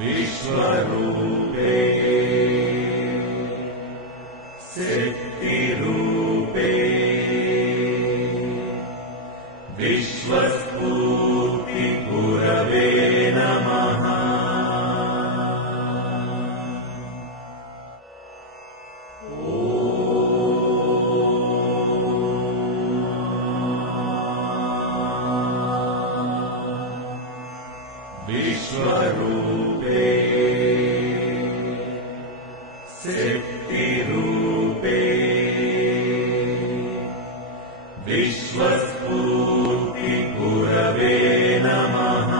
विश्वरूपे सिद्धिरूपे विश्वस्फूर्तिगुरवे नमः। विश्वरूपे सिद्धिरूपे विश्वस्फूर्तिगुरवे नमः।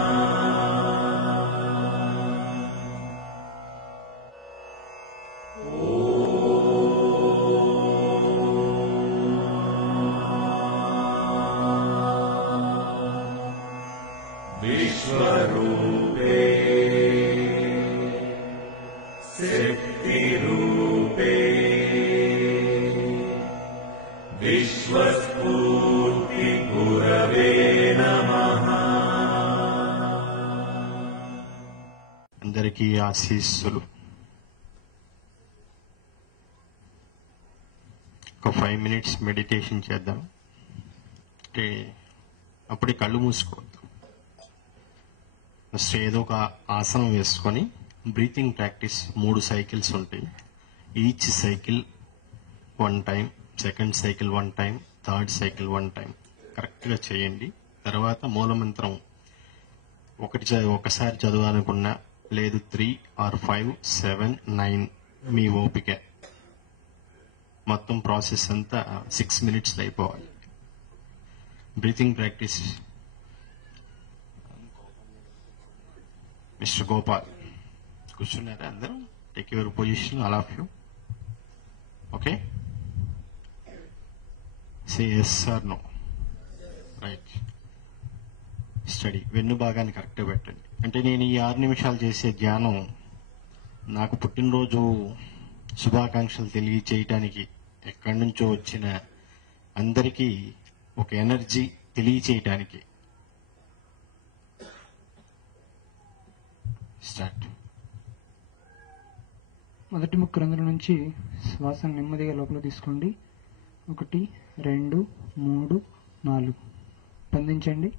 विश्वरूपे सिद्धिरूपे विश्वस्फूर्तिगुरवे नमः। అందరికీ ఆశీస్సులు. ఒక 5 minutes మెడిటేషన్ చేద్దాం. అంటే అప్పుడే కళ్ళు మూసుకోవద్దు. ఫస్ట్ ఏదో ఒక ఆసనం వేసుకొని బ్రీతింగ్ ప్రాక్టీస్ 3 సైకిల్స్ ఉంటాయి. Each cycle 1 time, second cycle 1 time, third cycle 1 time కరెక్ట్గా చేయండి. తర్వాత మూలమంత్రం ఒకసారి చదవాలనుకున్నా, లేదు 3 or 5, 7, 9 మీ ఓపిక. మొత్తం ప్రాసెస్ అంతా 6 minutes అయిపోవాలి. బ్రీతింగ్ ప్రాక్టీస్ మిస్టర్ గోపాల్ కూర్చున్నారా? అందరూ take your position, all of you. Okay, say yes or no. Right. Study. వెన్ను భాగాన్ని కరెక్ట్గా పెట్టండి. అంటే నేను ఈ 6 నిమిషాలు చేసే ధ్యానం నాకు పుట్టినరోజు శుభాకాంక్షలు తెలియచేయటానికి ఎక్కడి నుంచో వచ్చిన అందరికీ ఒక ఎనర్జీ తెలియచేయటానికి. స్టార్ట్. మొదటి ముక్కు రంధ్రం నుంచి శ్వాసను నెమ్మదిగా లోపల తీసుకోండి. 1, 2, 3, 4 బంధించండి.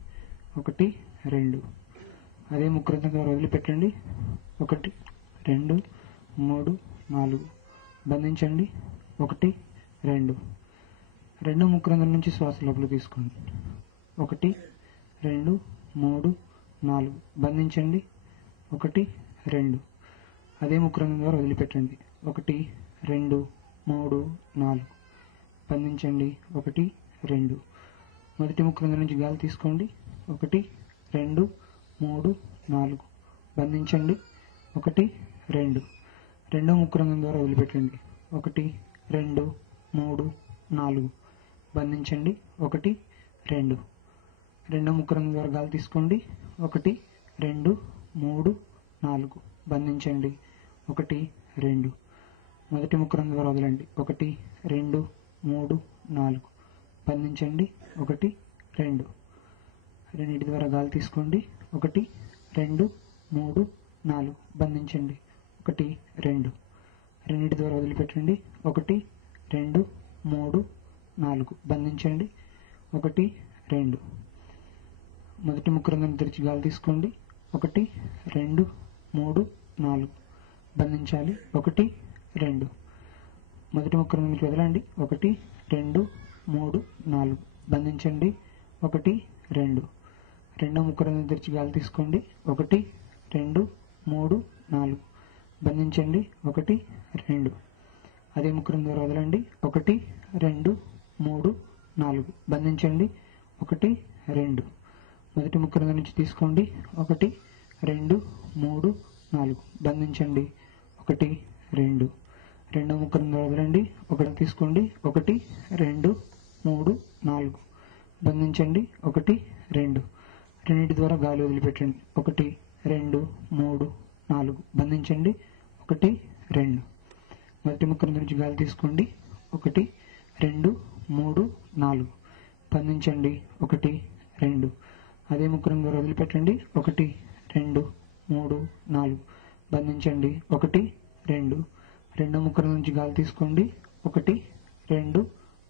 1, 2. అదే ముక్కు రంధ్రం ద్వారా వదిలిపెట్టండి. 1, 2, 3, 4 బంధించండి. 1, 2. రెండో ముక్కు రంధ్రం నుంచి శ్వాస లోపల తీసుకోండి. 1, 2, 3, 4 బంధించండి. 1, 2. అదే ముక్కు రంధ్రం ద్వారా వదిలిపెట్టండి. 1, 2, 3, 4 బంధించండి. 1, 2. మొదటి ముక్కు రంధ్రం నుంచి గాలి తీసుకోండి. 1, 2, 3, 4 బంధించండి. 1, 2. రెండో ముక్కు రంధ్రం ద్వారా వదిలిపెట్టండి. 1, 2, 3, 4 బంధించండి. 1, 2. రెండో ముక్కు రంధ్రం ద్వారా గాలి తీసుకోండి. 1, 2, 3, 4 బంధించండి. 1, 2. మొదటి ముక్కు రంధ్రం ద్వారా వదలండి. 1, 2, 3, 4 బంధించండి. 1, 2. రెండింటి ద్వారా గాలి తీసుకోండి. 1, 2, 3, 4 బంధించండి. 1, 2. రెండింటి ద్వారా వదిలిపెట్టండి. 1, 2, 3, 4 బంధించండి. 1, 2. మొదటి ముక్కు రంధ్రం తెరిచి గాలి తీసుకోండి. 1, 2, 3, 4 బంధించాలి. 1, 2. మొదటి ముక్కు రంధ్రం నుంచి వదలండి. 1, 2, 3, 4 బంధించండి. 1, 2. రెండో ముక్కు రంధ్రం తెరిచి గాలి తీసుకోండి. 1, 2, 3, 4 బంధించండి. 1, 2. అదే ముక్కు రంధ్రం ద్వారా వదలండి. 1, 2, 3, 4 బంధించండి. 1, 2. మొదటి ముక్కు రంధ్రం నుంచి తీసుకోండి. 1, 2, 3, 4 బంధించండి. 1, 2. రెండో ముక్కు రంధ్రం ద్వారా వదలండి. 1 తీసుకోండి. 1, 2, 3, 4 బంధించండి. 1, 2. రెండింటి ద్వారా గాలి వదిలిపెట్టండి. 1, 2, 3, 4 బంధించండి. 1, 2. మొదటి ముక్కు రంధ్రం నుంచి గాలి తీసుకోండి. 1, 2 3 4 బంధించండి 1 2 అదే ముక్కరం ద్వారా వదిలిపెట్టండి 1 2 3 4 బంధించండి 1 2 రెండో ముక్కరం నుంచి గాలి తీసుకోండి 1 2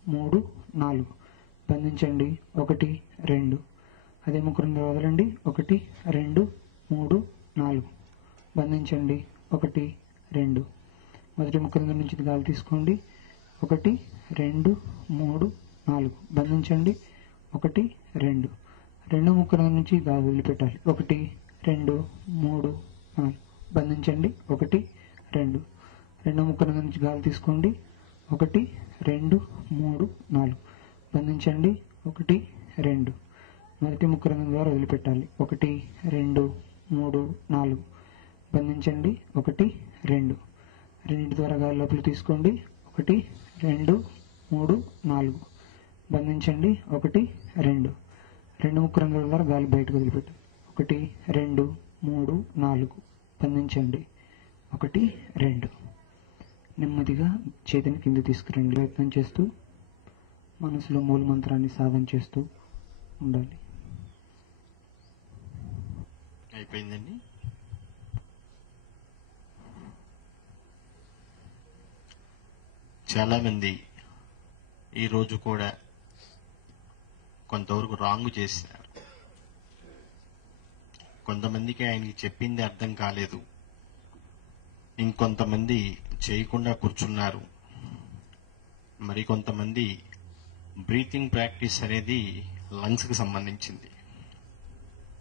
3 4 బంధించండి 1 2 అదే ముక్కరం ద్వారా వదలండి 1 2 3 4 బంధించండి 1 2 మొదటి ముక్కరం నుంచి గాలి తీసుకోండి 1 2 3 4 బంధించండి 1 2 రెండో ముక్కరం నుంచి గాలి వదిలిపెట్టాలి 1 2 3 4 బంధించండి 1 2 రెండో ముక్కరం నుంచి గాలి తీసుకోండి 1 2 3 4 బంధించండి 1 2 మొదటి ముక్కరం ద్వారా వదిలిపెట్టాలి 1 2 3 4 బంధించండి 1 2 రెండింటి ద్వారా గాలి లోపల తీసుకోండి 1 2 3 4 బంధించండి 1 2 రెండు ముక్కరం ద్వారా గాలి బయటకు వదిలిపెట్టాలి 1 2 3 4 బంధించండి 1 2 నెమ్మదిగా చేతిని కింద తీసుకురండి ప్రయత్నం చేస్తూ మనసులో మూల మంత్రాన్ని సాధన చేస్తూ ఉండాలి. అయిపోయిందండి. చాలామంది ఈరోజు కూడా కొంతవరకు రాంగ్ చేశారు. కొంతమందికి ఆయనకి చెప్పింది అర్థం కాలేదు, ఇంకొంతమంది చేయకుండా కూర్చున్నారు. మరికొంతమంది బ్రీతింగ్ ప్రాక్టీస్ అనేది లంగ్స్కి సంబంధించింది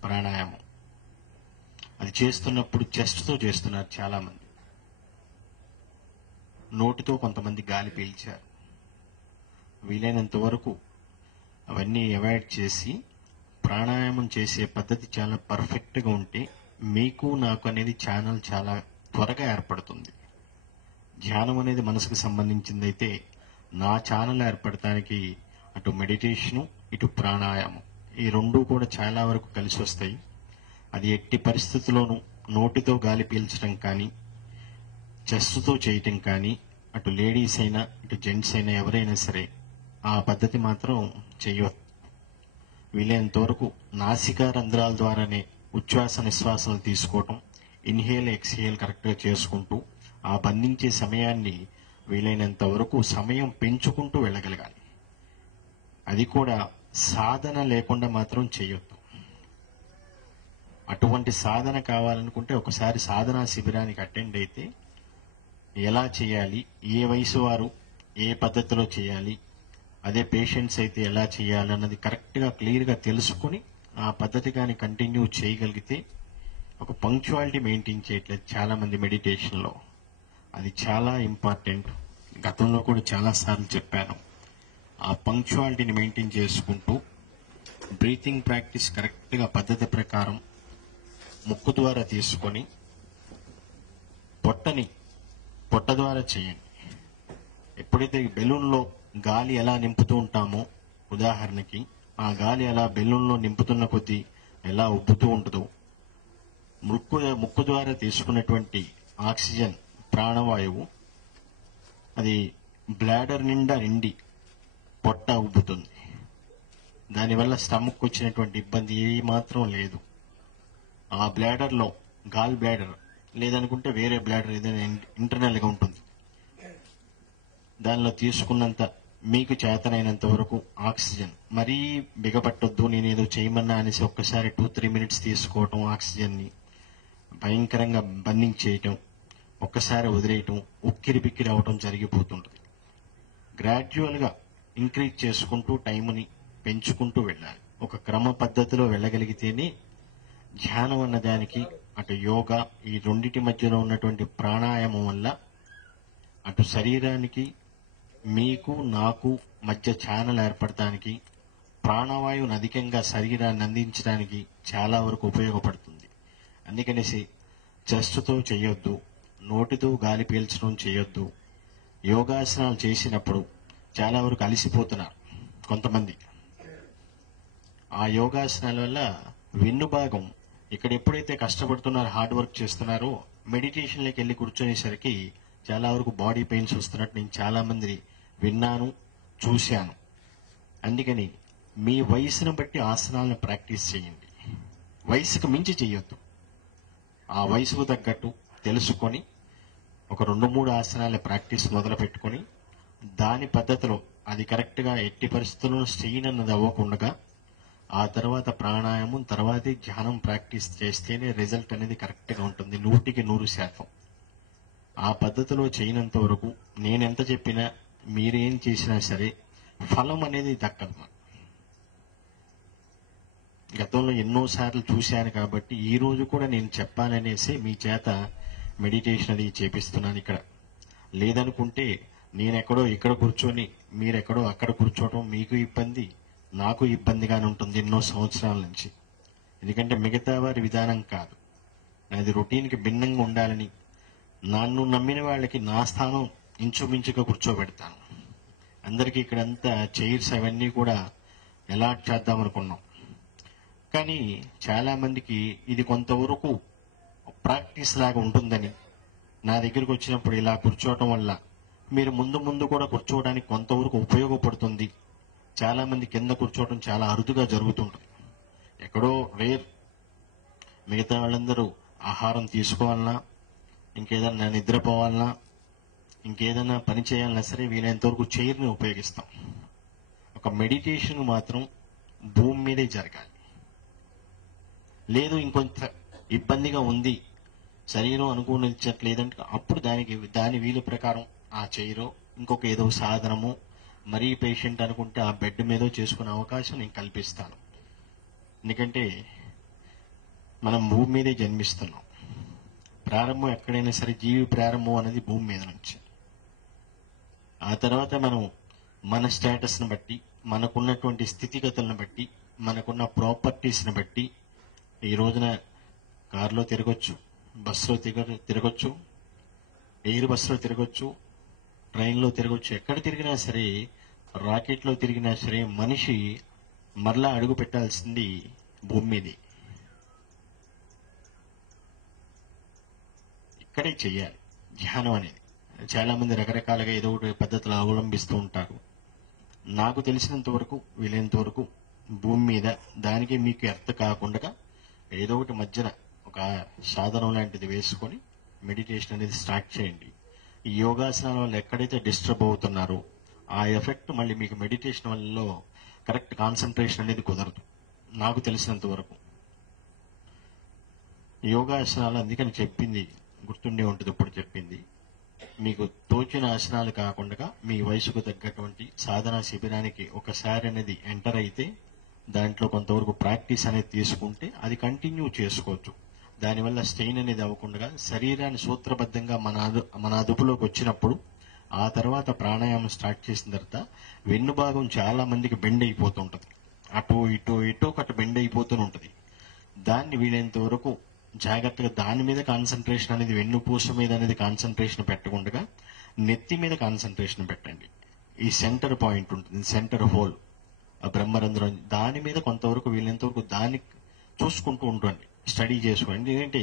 ప్రాణాయామం. అది చేస్తున్నప్పుడు చెస్ట్తో చేస్తున్నారు చాలామంది. నోటితో కొంతమంది గాలి పీల్చారు. వీలైనంత వరకు అవన్నీ అవాయిడ్ చేసి ప్రాణాయామం చేసే పద్ధతి చాలా పర్ఫెక్ట్గా ఉంటే మీకు నాకు అనేది ఛానల్ చాలా త్వరగా ఏర్పడుతుంది. ధ్యానం అనేది మనసుకు సంబంధించిందైతే నా ఛానల్ ఏర్పడటానికి అటు మెడిటేషను ఇటు ప్రాణాయామం ఈ రెండూ కూడా చాలా వరకు కలిసి వస్తాయి. అది ఎట్టి పరిస్థితుల్లోనూ నోటితో గాలి పీల్చడం కానీ చెస్ట్తో చేయటం కానీ అటు లేడీస్ అయినా ఇటు జెంట్స్ అయినా ఎవరైనా సరే ఆ పద్ధతి మాత్రం చేయవద్దు. వీలైనంత వరకు నాసికా రంధ్రాల ద్వారానే ఉచ్ఛ్వాస నిశ్వాసాలు తీసుకోవటం, ఇన్హేల్ ఎక్స్హేల్ కరెక్ట్గా చేసుకుంటూ ఆ బంధించే సమయాన్ని వీలైనంత వరకు సమయం పెంచుకుంటూ వెళ్ళగలగాలి. అది కూడా సాధన లేకుండా మాత్రం చేయొద్దు. అటువంటి సాధన కావాలనుకుంటే ఒకసారి సాధనా శిబిరానికి అటెండ్ అయితే ఎలా చేయాలి, ఏ వయసు వారు ఏ పద్ధతిలో చేయాలి, అదే పేషెంట్స్ అయితే ఎలా చేయాలి అన్నది కరెక్ట్గా క్లియర్గా తెలుసుకుని ఆ పద్ధతి కానీ కంటిన్యూ చేయగలిగితే ఒక పంక్చువాలిటీ మెయింటైన్ చేయట్లేదు చాలామంది మెడిటేషన్లో. అది చాలా ఇంపార్టెంట్. గతంలో కూడా చాలాసార్లు చెప్పాను. ఆ పంక్చువాలిటీని మెయింటైన్ చేసుకుంటూ బ్రీతింగ్ ప్రాక్టీస్ కరెక్ట్గా పద్ధతి ప్రకారం ముక్కు ద్వారా తీసుకొని పొట్ట ద్వారా చేయండి. ఎప్పుడైతే బెలూన్లో గాలి ఎలా నింపుతూ ఉంటామో, ఉదాహరణకి ఆ గాలి అలా బెలూన్లో నింపుతున్న కొద్దీ ఎలా ఉబ్బుతూ ఉంటుందో, ముక్కు ద్వారా తీసుకున్నటువంటి ఆక్సిజన్ ప్రాణవాయువు అది బ్లాడర్ నిండా నిండి పొట్ట ఉబ్బుతుంది. దానివల్ల స్టమక్ వచ్చినటువంటి ఇబ్బంది ఏమాత్రం లేదు. ఆ బ్లాడర్లో గాల్ బ్లాడర్ లేదనుకుంటే వేరే బ్లాడర్ ఏదైనా ఇంటర్నల్గా ఉంటుంది. దానిలో తీసుకున్నంత మీకు చేతనైనంత వరకు ఆక్సిజన్ మరీ బిగపట్టొద్దు, నేనేదో చేయమన్నా అనేసి ఒక్కసారి 2-3 మినిట్స్ తీసుకోవటం, ఆక్సిజన్ని భయంకరంగా బంధించేయటం, ఒక్కసారి వదిలేయటం, ఉక్కిరి బిక్కిరి అవటం జరిగిపోతుంటుంది. గ్రాడ్యువల్గా ఇంక్రీజ్ చేసుకుంటూ టైంని పెంచుకుంటూ వెళ్ళాలి. ఒక క్రమ పద్ధతిలో వెళ్ళగలిగితేనే ధ్యానం అన్న దానికి అటు యోగా ఈ రెండింటి మధ్యలో ఉన్నటువంటి ప్రాణాయామం వల్ల అటు శరీరానికి మీకు నాకు మధ్య ఛానల్ ఏర్పడటానికి, ప్రాణవాయువును అధికంగా శరీరాన్ని అందించడానికి చాలా వరకు ఉపయోగపడుతుంది. అందుకనేసి చెస్ట్తో చేయొద్దు, నోటితో గాలి పీల్చడం చేయొద్దు. యోగాసనాలు చేసినప్పుడు చాలా వరకు అలసిపోతున్నారు కొంతమంది. ఆ యోగాసనాల వల్ల వెన్ను భాగం ఇక్కడ ఎప్పుడైతే కష్టపడుతున్నారో, హార్డ్ వర్క్ చేస్తున్నారో, మెడిటేషన్లోకి వెళ్ళి కూర్చునేసరికి చాలా వరకు బాడీ పెయిన్స్ వస్తున్నట్టు నేను చాలా మంది విన్నాను, చూశాను. అందుకని మీ వయసును బట్టి ఆసనాలను ప్రాక్టీస్ చేయండి. వయసుకు మించి చేయొద్దు. ఆ వయసుకు తగ్గట్టు తెలుసుకొని ఒక 2-3 ఆసనాల ప్రాక్టీస్ మొదలు పెట్టుకొని దాని పద్ధతిలో అది కరెక్ట్గా ఎట్టి పరిస్థితుల్లో స్ట్రెయిన్ అన్నది అవ్వకుండా ఆ తర్వాత ప్రాణాయామం తర్వాత ధ్యానం ప్రాక్టీస్ చేస్తేనే రిజల్ట్ అనేది కరెక్ట్గా ఉంటుంది 100%. ఆ పద్ధతిలో చేయనంత వరకు నేనెంత చెప్పినా మీరేం చేసినా సరే ఫలం అనేది దక్కదు. గతంలో ఎన్నోసార్లు చూశాను కాబట్టి ఈ రోజు కూడా నేను చెప్పాలనేసి మీ చేత మెడిటేషన్ అది చేపిస్తున్నాను ఇక్కడ. లేదనుకుంటే నేనెక్కడో ఇక్కడ కూర్చొని మీరెక్కడో అక్కడ కూర్చోవటం మీకు ఇబ్బంది, నాకు ఇబ్బందిగానే ఉంటుంది ఎన్నో సంవత్సరాల నుంచి. ఎందుకంటే మిగతా వారి విధానం కాదు, నాది రొటీన్కి భిన్నంగా ఉండాలని నన్ను నమ్మిన వాళ్ళకి నా స్థానం ఇంచుమించుగా కూర్చోబెడతాను. అందరికీ ఇక్కడంతా చైర్స్ అవన్నీ కూడా అలాట్ చేద్దామనుకున్నాం. కానీ చాలా మందికి ఇది కొంతవరకు ప్రాక్టీస్ లాగా ఉంటుందని నా దగ్గరికి వచ్చినప్పుడు ఇలా కూర్చోవటం వల్ల మీరు ముందు ముందు కూడా కూర్చోవడానికి కొంతవరకు ఉపయోగపడుతుంది. చాలా మంది కింద కూర్చోవడం చాలా అరుదుగా జరుగుతుంటుంది, ఎక్కడో రేర్. మిగతా వాళ్ళందరూ ఆహారం తీసుకోవాలన్నా, ఇంకేదన్నా నిద్రపోవాలన్నా, ఇంకేదైనా పని చేయాలన్నా సరే వీలైనంతవరకు చైర్ని ఉపయోగిస్తాం. ఒక మెడిటేషన్ మాత్రం భూమి మీదే జరగాలి. లేదు ఇంకొంత ఇబ్బందిగా ఉంది, శరీరం అనుకూలించట్లేదంటే అప్పుడు దాని వీలు ప్రకారం ఆ చైరో ఇంకొక ఏదో సాధనము, మరీ పేషెంట్ అనుకుంటే ఆ బెడ్ మీదో చేసుకునే అవకాశం నేను కల్పిస్తాను. ఎందుకంటే మనం భూమి మీదే జన్మిస్తున్నాం. ప్రారంభం ఎక్కడైనా సరే జీవి ప్రారంభం అనేది భూమి మీద నుంచి. ఆ తర్వాత మనం మన స్టేటస్ని బట్టి, మనకున్నటువంటి స్థితిగతులను బట్టి, మనకున్న ప్రాపర్టీస్ని బట్టి ఈ రోజున కారులో తిరగొచ్చు, బస్సులో తిరగొచ్చు, ఎయిర్ బస్సులో తిరగొచ్చు, ట్రైన్లో తిరగొచ్చు, ఎక్కడ తిరిగినా సరే, రాకెట్లో తిరిగినా సరే మనిషి మరలా అడుగు పెట్టాల్సింది భూమి మీదే. ఇక్కడే చెయ్యాలి ధ్యానం అనేది. చాలా మంది రకరకాలుగా ఏదో ఒకటి పద్ధతులు అవలంబిస్తూ ఉంటారు. నాకు తెలిసినంత వరకు వీలైనంత వరకు భూమి మీద దానికి మీకు ఎర్త్ కాకుండా ఏదో ఒకటి మధ్యన ఒక సాధనం లాంటిది వేసుకొని మెడిటేషన్ అనేది స్టార్ట్ చేయండి. ఈ యోగాసనాల వల్ల ఎక్కడైతే డిస్టర్బ్ అవుతున్నారో ఆ ఎఫెక్ట్ మళ్ళీ మీకు మెడిటేషన్ వల్ల కరెక్ట్ కాన్సన్ట్రేషన్ అనేది కుదరదు. నాకు తెలిసినంత వరకు యోగాసనాలు అందుకని చెప్పింది గుర్తుండే ఉంటుంది. ఇప్పుడు చెప్పింది మీకు తోచిన ఆసనాలు కాకుండా మీ వయసుకు తగ్గటువంటి సాధనా శిబిరానికి ఒకసారి అనేది ఎంటర్ అయితే దాంట్లో కొంతవరకు ప్రాక్టీస్ అనేది తీసుకుంటే అది కంటిన్యూ చేసుకోవచ్చు. దానివల్ల స్ట్రెయిన్ అనేది అవ్వకుండా శరీరాన్ని సూత్రబద్ధంగా మన అదుపులోకి వచ్చినప్పుడు ఆ తర్వాత ప్రాణాయామం స్టార్ట్ చేసిన తర్వాత వెన్ను భాగం చాలా మందికి బెండ్ అయిపోతుంటుంది. అటు ఇటు ఒకటి బెండ్ అయిపోతూనే ఉంటుంది. దాన్ని వీలైనంత వరకు జాగ్రత్తగా దాని మీద కాన్సన్ట్రేషన్ అనేది, వెన్నుపూస మీద అనేది కాన్సన్ట్రేషన్ పెట్టకుండా నెత్తి మీద కాన్సన్ట్రేషన్ పెట్టండి. ఈ సెంటర్ పాయింట్ ఉంటుంది, సెంటర్ హోల్, ఆ బ్రహ్మరంధ్రం, దాని మీద కొంతవరకు వీలైనంత వరకు దాన్ని చూసుకుంటూ ఉంటుంది, స్టడీ చేసుకోండి. ఎందుకంటే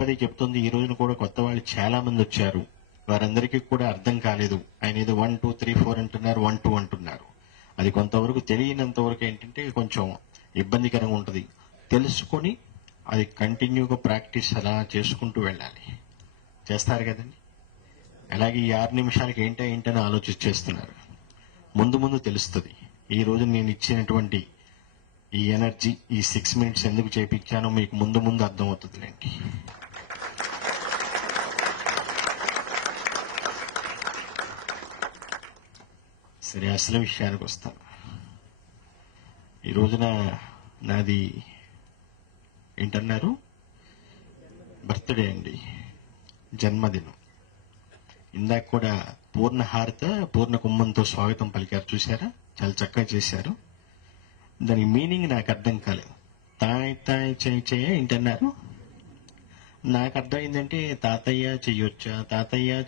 పదే చెప్తుంది, ఈ రోజున కూడా కొత్త వాళ్ళు చాలా మంది వచ్చారు, వారందరికీ కూడా అర్థం కాలేదు. ఆయన ఏదో 1 2 3 4 అంటున్నారు, 1 2 అంటున్నారు. అది కొంతవరకు తెలియనంత వరకు ఏంటంటే కొంచెం ఇబ్బందికరంగా ఉంటుంది. తెలుసుకొని అది కంటిన్యూగా ప్రాక్టీస్ అలా చేసుకుంటూ వెళ్ళాలి. చేస్తారు కదండి. అలాగే ఈ 6 నిమిషాలకి ఏంటని ఆలోచించేస్తున్నారు. ముందు తెలుస్తుంది. ఈ రోజు నేను ఇచ్చినటువంటి ఈ ఎనర్జీ, ఈ 6 minutes ఎందుకు చేయించానో మీకు ముందు అర్థమవుతుందిలేండి. సరే, అసలు విషయానికి వస్తాను. ఈ రోజున నాది ఏంటన్నారు, బర్త్డే అండి, జన్మదినం. ఇందాక కూడా పూర్ణ కుంభంతో స్వాగతం పలికారు, చూసారా? చాలా చక్కగా చేశారు. దాని మీనింగ్ నాకు అర్థం కాలేదు. తాయ్ చెయ్య ఏంటన్నారు? నాకు అర్థమైందంటే తాతయ్య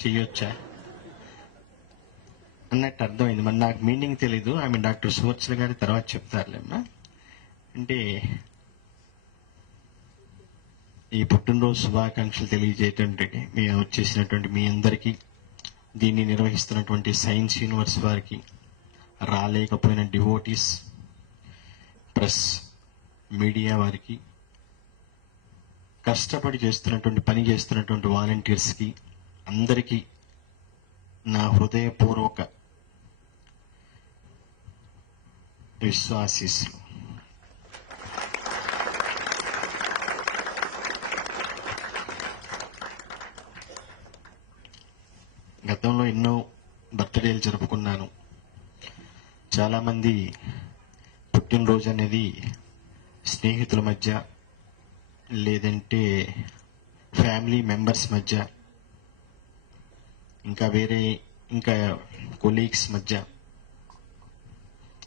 చెయ్యొచ్చా అన్నట్టు అర్థమైంది. మరి నాకు మీనింగ్ తెలీదు. ఆమె డాక్టర్ సువర్చల గారి తర్వాత చెప్తారులేమ్మా. అంటే ఈ పుట్టినరోజు శుభాకాంక్షలు తెలియజేయటంటే వచ్చేసినటువంటి మీ అందరికీ, దీన్ని నిర్వహిస్తున్నటువంటి సైన్స్ యూనివర్స్ వారికి, రాలేకపోయిన డివోటీస్, ప్రెస్, మీడియా వారికి, కష్టపడి పని చేస్తున్నటువంటి వాలంటీర్స్కి అందరికీ నా హృదయపూర్వక విశ్వాసీస్సులు. గతంలో ఎన్నో బర్త్డేలు జరుపుకున్నాను. చాలామంది పుట్టినరోజు అనేది స్నేహితుల మధ్య, లేదంటే ఫ్యామిలీ మెంబర్స్ మధ్య, ఇంకా కొలీగ్స్ మధ్య,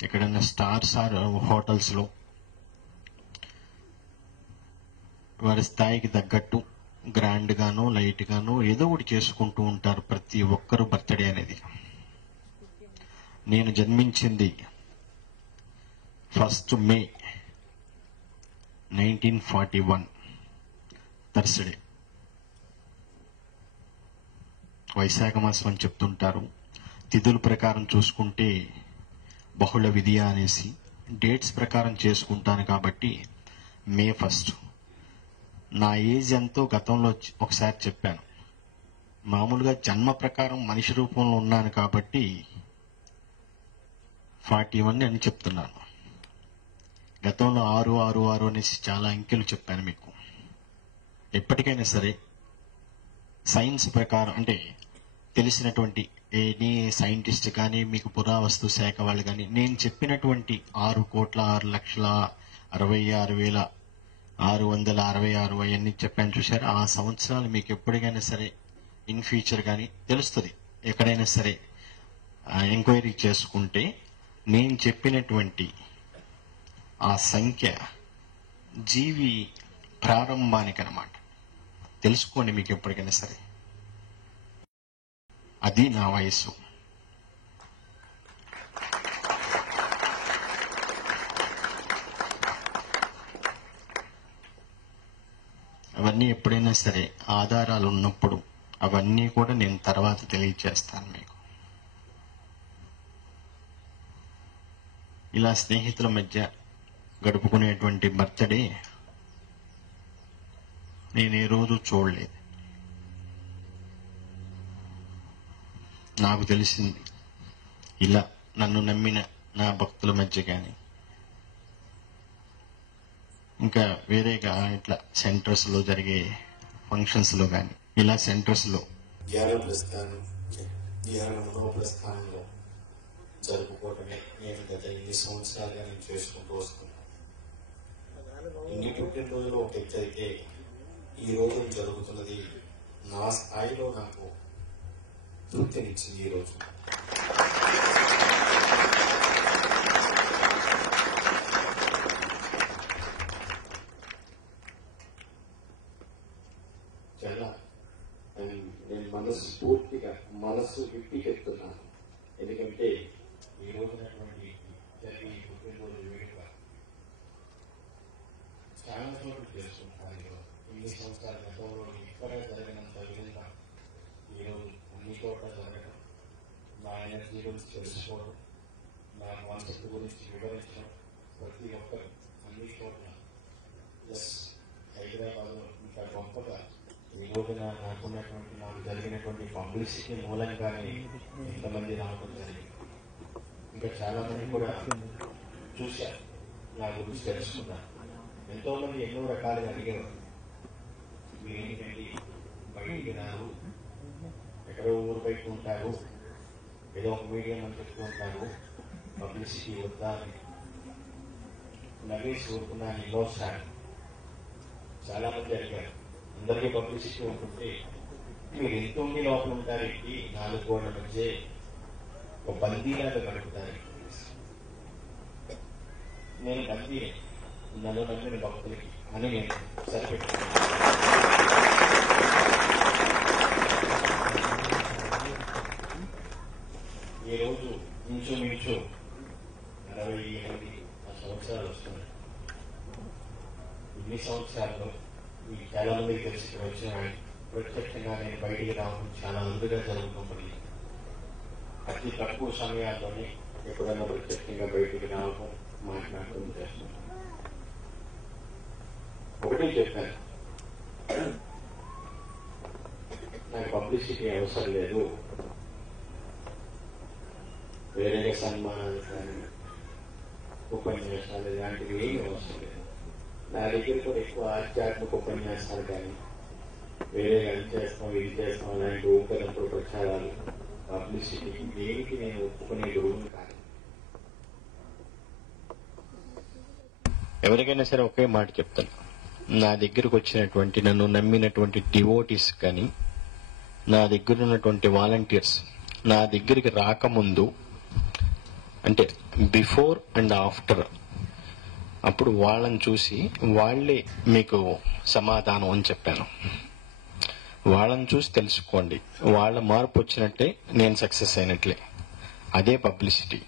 ఎక్కడన్నా స్టార్స్ ఆర్ హోటల్స్లో వారి స్థాయికి తగ్గట్టు గ్రాండ్ గానో లైట్ గానో ఏదో ఒకటి చేసుకుంటూ ఉంటారు ప్రతి ఒక్కరు బర్త్డే అనేది. నేను జన్మించింది 1 మే 1941 థర్స్డే. వైశాఖ మాసం అని చెప్తుంటారు. తిథుల ప్రకారం చూసుకుంటే బహుళ విధియ అనేసి, డేట్స్ ప్రకారం చేసుకుంటాను కాబట్టి మే 1. నా ఏజ్ ఎంతో గతంలో ఒకసారి చెప్పాను. మామూలుగా జన్మ ప్రకారం మనిషి రూపంలో ఉన్నాను కాబట్టి 41 అని చెప్తున్నాను. గతంలో 666 అనేసి చాలా అంకెలు చెప్పాను మీకు. ఎప్పటికైనా సరే సైన్స్ ప్రకారం, అంటే తెలిసినటువంటి ఎనీ సైంటిస్ట్ కానీ, మీకు పురావస్తు శాఖ వాళ్ళు కానీ, నేను చెప్పినటువంటి 6,06,66,666 అవన్నీ చెప్పాను చూశారు. ఆ సంవత్సరాలు మీకు ఎప్పటికైనా సరే ఇన్ ఫ్యూచర్ కానీ తెలుస్తుంది. ఎక్కడైనా సరే ఎంక్వైరీ చేసుకుంటే నేను చెప్పినటువంటి ఆ సంఖ్య జీవి ప్రారంభానికి అన్నమాట. తెలుసుకోండి మీకు ఎప్పటికైనా సరే. అది నా వయస్సు. అవన్నీ ఎప్పుడైనా సరే ఆధారాలు ఉన్నప్పుడు అవన్నీ కూడా నేను తర్వాత తెలియజేస్తాను మీకు. ఇలా స్నేహితుల మధ్య గడుపుకునేటువంటి బర్త్డే నేను ఏ రోజు చూడలేదు. నాకు తెలిసింది ఇలా నన్ను నమ్మిన నా భక్తుల మధ్య కానీ, ఇంకా వేరేగా ఇట్లా సెంటర్స్ లో జరిగే ఫంక్షన్స్ లో కానీ, ఇలా సెంటర్స్ లో ధ్యాన మనోప్రస్థానంలో జరుపుకోవటమే నేను గత 8 సంవత్సరాలుగా నేను చేసుకుంటూ వస్తున్నాను. ఇన్ని పుట్టినరోజులు ఒక ఎత్తు అయితే, ఈ రోజు జరుగుతున్నది నా స్థాయిలో నాకు తృప్తినిచ్చింది. ఈ రోజు చాలా నేను మనస్సు విప్పి చెప్తున్నాను. ఎందుకంటే ఈ రోజునటువంటి జరిగే పుట్టినరోజు వేడుక చాలా చోట్ల చేసుకుంటాను. ఇన్ని సంవత్సరాల గతంలో ఎక్కడ జరగనంత విధంగా ఈరోజు అన్ని చోట్ల జరగడం, నా ఎనర్జీ గురించి తెలుసుకోవడం, నా కాన్సెప్ట్ గురించి వివరించడం, ప్రతి ఒక్కరు అన్ని చోట్ల ప్లస్ హైదరాబాద్లో ఇంకా గొప్పగా ఈ రోజున నాకు జరిగినటువంటి పబ్లిసిటీ మూలంగానే ఎంతమంది రావడం జరిగింది. ఇంకా చాలా మంది కూడా చూశారు, నా గురించి తెలుసుకున్నారు. ఎంతో మంది ఎన్నో రకాలుగా అడిగేవారు, మీరేంటండి బయటికి రారు, ఎక్కడో ఊరు బయట ఉంటారు, ఏదో ఒక మీడియం అని చెప్తూ ఉంటారు, పబ్లిసిటీ వద్దా అని నగేసి ఊరుకున్నాను. లో సార్ చాలా మంది అడిగారు, అందరికీ పబ్లిసిటీ ఉంటుంటే మీరు ఎంత ఉండి లోపల ఉంటారేంటి, 4 గోడల మధ్య ఒక బందీలాగా గడుపుతారు. నేను బందీ నన్ను నమ్మిన భక్తులకి అని నేను సరిపెట్టుకున్నాను. ఈ రోజు ఇంచుమించు 68 సంవత్సరాలు వస్తున్నాయి. ఇన్ని సంవత్సరాల్లో మీకు చాలా మందికి తెలిసి ఇక్కడ వచ్చిన ప్రత్యక్షంగా నేను బయటికి రావడం చాలా ముందుగా జరుగుతుంది. అతి తక్కువ సమయాల్లోనే ఎప్పుడన్నా ప్రత్యక్షంగా బయటికి రావడం మాట్లాడటం చేస్తున్నాను. ఒకటే చెప్పాను, నాకు పబ్లిసిటీ అవసరం లేదు, వేరేగా సన్మానాలు కానీ ఉపన్యాసాలు ఇలాంటివి ఏమీ అవసరం లేదు. నా దగ్గర కూడా ఎక్కువ ఆధ్యాత్మిక ఉపన్యాసాలు కానీ వేరేగా అది చేస్తాం ఇది చేస్తాం అలాంటి ఊపిరంతో ప్రచారాలు పబ్లిసిటీ దేనికి నేను ఒప్పుకునే రోజు కాదు. ఎవరికైనా సరే ఒకే మాట చెప్తాను, నా దగ్గరకు వచ్చినటువంటి నన్ను నమ్మినటువంటి డివోటీస్ కానీ నా దగ్గర ఉన్నటువంటి వాలంటీర్స్ నా దగ్గరికి రాకముందు అంటే బిఫోర్ అండ్ ఆఫ్టర్ అప్పుడు వాళ్ళని చూసి వాళ్లే మీకు సమాధానం అని చెప్పాను. వాళ్ళని చూసి తెలుసుకోండి, వాళ్ళ మార్పు వచ్చినట్టే నేను సక్సెస్ అయినట్లే. అదే పబ్లిసిటీ.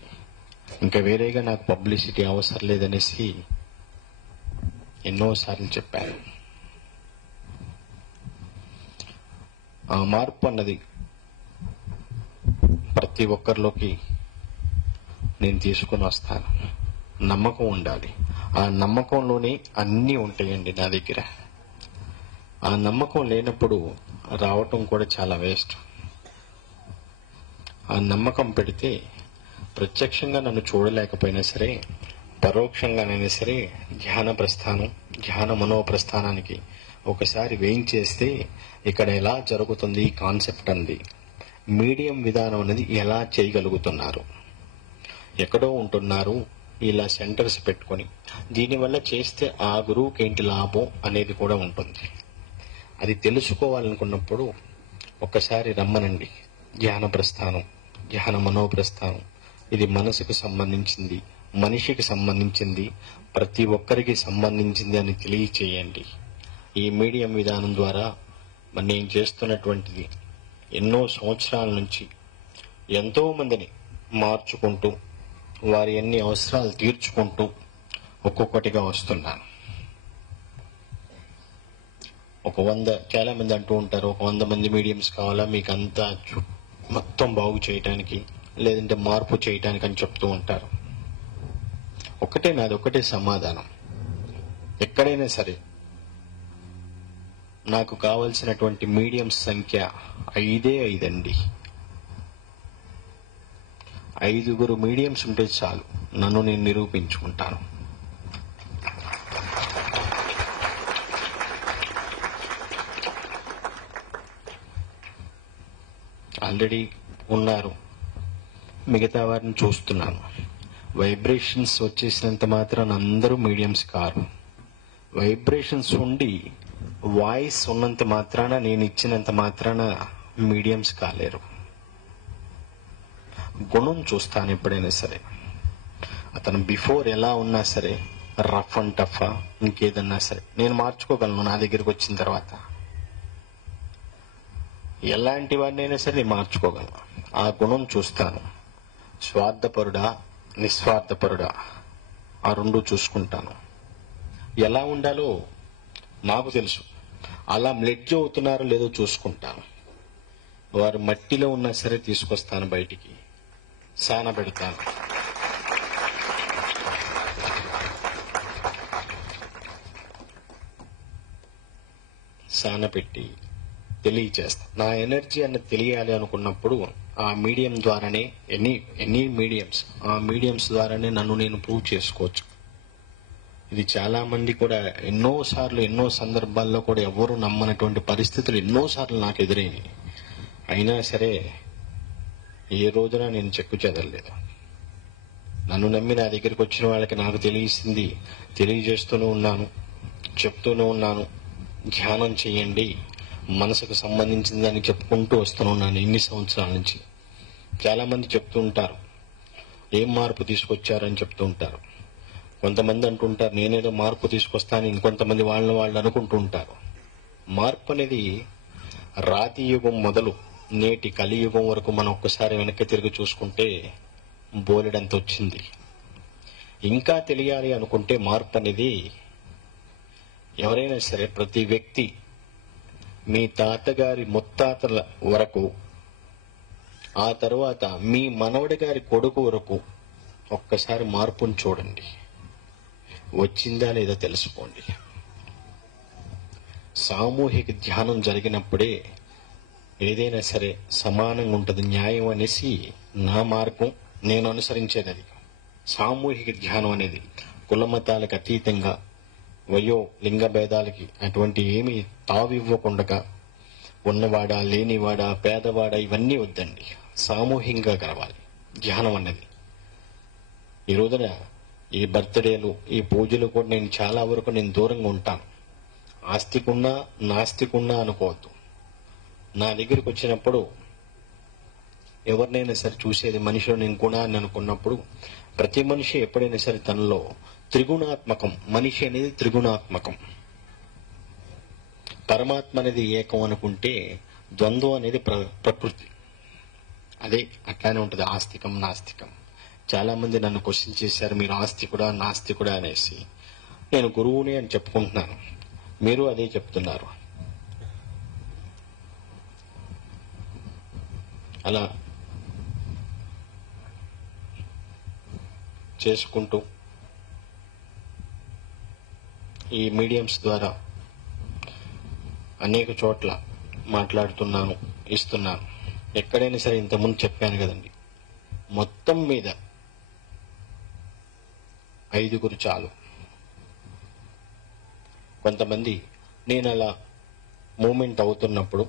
ఇంకా వేరేగా నాకు పబ్లిసిటీ అవసరం లేదనేసి ఎన్నోసార్లు చెప్పాను. ఆ మార్పు అన్నది ప్రతి ఒక్కరిలోకి నేను తీసుకుని వస్తాను. నమ్మకం ఉండాలి. ఆ నమ్మకంలోనే అన్నీ ఉంటాయండి నా దగ్గర. ఆ నమ్మకం లేనప్పుడు రావటం కూడా చాలా వేస్ట్. ఆ నమ్మకం పెడితే ప్రత్యక్షంగా నన్ను చూడలేకపోయినా సరే పరోక్షంగానైనా సరే ధ్యాన ప్రస్థానం ధ్యాన మనోప్రస్థానానికి ఒకసారి వేయించేస్తే ఇక్కడ ఎలా జరుగుతుంది కాన్సెప్ట్ అంది, మీడియం విధానం అనేది ఎలా చేయగలుగుతున్నారు, ఎక్కడో ఉంటున్నారు ఇలా సెంటర్స్ పెట్టుకొని దీనివల్ల చేస్తే ఆ గురువుకి ఏంటి లాభం అనేది కూడా ఉంటుంది. అది తెలుసుకోవాలనుకున్నప్పుడు ఒక్కసారి రమ్మనండి. ధ్యాన ప్రస్థానం ధ్యాన మనోప్రస్థానం ఇది మనసుకు సంబంధించింది, మనిషికి సంబంధించింది, ప్రతి ఒక్కరికి సంబంధించింది అని తెలియచేయండి. ఈ మీడియం విధానం ద్వారా నేను చేస్తున్నటువంటిది ఎన్నో సంవత్సరాల నుంచి ఎంతో మందిని మార్చుకుంటూ వారి అన్ని అవసరాలు తీర్చుకుంటూ ఒక్కొక్కటిగా వస్తున్నాను. చాలా మంది అంటూ ఉంటారు, 100 మంది మీడియంస్ కావాలా మీకు అంతా మొత్తం బాగు చేయటానికి లేదంటే మార్పు చేయటానికి అని చెప్తూ ఉంటారు. నాది ఒకటే సమాధానం, ఎక్కడైనా సరే నాకు కావలసినటువంటి మీడియంస్ సంఖ్య 5 అండి. 5 మీడియంస్ ఉంటే చాలు, నన్ను నేను నిరూపించుకుంటాను. ఆల్రెడీ ఉన్నారు, మిగతా వారిని చూస్తున్నాను. వైబ్రేషన్స్ వచ్చేసినంత మాత్రాన అందరూ మీడియంస్ కారు. వైబ్రేషన్స్ ఉండి వాయిస్ ఉన్నంత మాత్రాన నేను ఇచ్చినంత మాత్రాన మీడియంస్ కాలేరు. గుణం చూస్తాను ఎప్పుడైనా సరే. అతను బిఫోర్ ఎలా ఉన్నా సరే, రఫ్ అండ్ టఫ్ ఇంకేదన్నా సరే నేను మార్చుకోగలను. నా దగ్గరికి వచ్చిన తర్వాత ఎలాంటి వాడినైనా సరే నేను మార్చుకోగలను. ఆ గుణం చూస్తాను. స్వార్థపరుడా నిస్వార్థపరుడా ఆ రెండు చూసుకుంటాను. ఎలా ఉండాలో నాకు తెలుసు. అలా మ్లెడ్జ్ అవుతున్నారో లేదో చూసుకుంటాను. వారు మట్టిలో ఉన్నా సరే తీసుకొస్తాను బయటికి, సాన పెడతాను. సాన పెట్టి తెలియచేస్తా. నా ఎనర్జీ అన్నది తెలియాలి అనుకున్నప్పుడు ఆ మీడియం ద్వారానే ఎనీ మీడియంస్ ఆ మీడియంస్ ద్వారానే నన్ను నేను ప్రూవ్ చేసుకోవచ్చు. ఇది చాలా మంది కూడా ఎన్నోసార్లు ఎన్నో సందర్భాల్లో కూడా ఎవరు నమ్మనటువంటి పరిస్థితులు ఎన్నోసార్లు నాకు ఎదురయ్యాయి. అయినా సరే ఏ రోజున నేను చెక్కు చెదరలేదు. నన్ను నమ్మి నా దగ్గరికి వచ్చిన వాళ్ళకి నాకు తెలిసింది తెలియజేస్తూనే ఉన్నాను, చెప్తూనే ఉన్నాను. ధ్యానం చేయండి, మనసుకు సంబంధించిందని చెప్పుకుంటూ వస్తున్నాను ఇన్ని సంవత్సరాల నుంచి. చాలా మంది చెప్తూ ఉంటారు, ఏం మార్పు తీసుకొచ్చారని చెప్తూ ఉంటారు. కొంతమంది అంటుంటారు నేనేదో మార్పు తీసుకొస్తాను, ఇంకొంతమంది వాళ్ళు అనుకుంటూ ఉంటారు. మార్పు అనేది రాతి యుగం మొదలు నేటి కలియుగం వరకు మనం ఒక్కసారి వెనక్కి తిరిగి చూసుకుంటే బోలెడంత వచ్చింది. ఇంకా తెలియాలి అనుకుంటే మార్పు అనేది ఎవరైనా సరే ప్రతి వ్యక్తి మీ తాతగారి ముత్తాతల వరకు, ఆ తర్వాత మీ మనవడి గారి కొడుకు వరకు ఒక్కసారి మార్పుని చూడండి, వచ్చిందా లేదా తెలుసుకోండి. సామూహిక ధ్యానం జరిగినప్పుడే ఏదైనా సరే సమానంగా ఉంటుంది, న్యాయం అనేసి నా మార్గం, నేను అనుసరించేది అది. సామూహిక ధ్యానం అనేది కులమతాలకు అతీతంగా, వయో లింగ భేదాలకి అటువంటి ఏమీ తావివ్వకుండా, ఉన్నవాడా లేనివాడా పేదవాడా ఇవన్నీ వద్దండి, సామూహికంగా కలవాలి ధ్యానం అన్నది. ఈ రోజున ఈ బర్త్డేలు, ఈ పూజలు కూడా నేను చాలా వరకు నేను దూరంగా ఉంటాను. ఆస్తికున్నా నాస్తికున్నా అనుకోవద్దు. నా దగ్గరికి వచ్చినప్పుడు ఎవరినైనా సరే చూసేది మనిషిలో నేను గుణాన్ని అనుకున్నప్పుడు, ప్రతి మనిషి ఎప్పుడైనా సరే తనలో త్రిగుణాత్మకం. మనిషి అనేది త్రిగుణాత్మకం. పరమాత్మ అనేది ఏకం అనుకుంటే ద్వంద్వం అనేది ప్రకృతి. అదే అట్లానే ఉంటుంది ఆస్తికం నాస్తికం. చాలా మంది నన్ను క్వశ్చన్ చేశారు, మీరు ఆస్తికుడా నాస్తికుడా అనేసి. నేను గురువుని అని చెప్పుకుంటున్నాను, మీరు అదే చెప్తున్నారు. అలా చేసుకుంటూ ఈ మీడియంస్ ద్వారా అనేక చోట్ల మాట్లాడుతున్నాను, ఇస్తున్నాను. ఎక్కడైనా సరే ఇంతకుముందు చెప్పాను కదండి, మొత్తం మీద 5 చాలు. కొంతమంది నేను అలా మూమెంట్ అవుతున్నప్పుడు,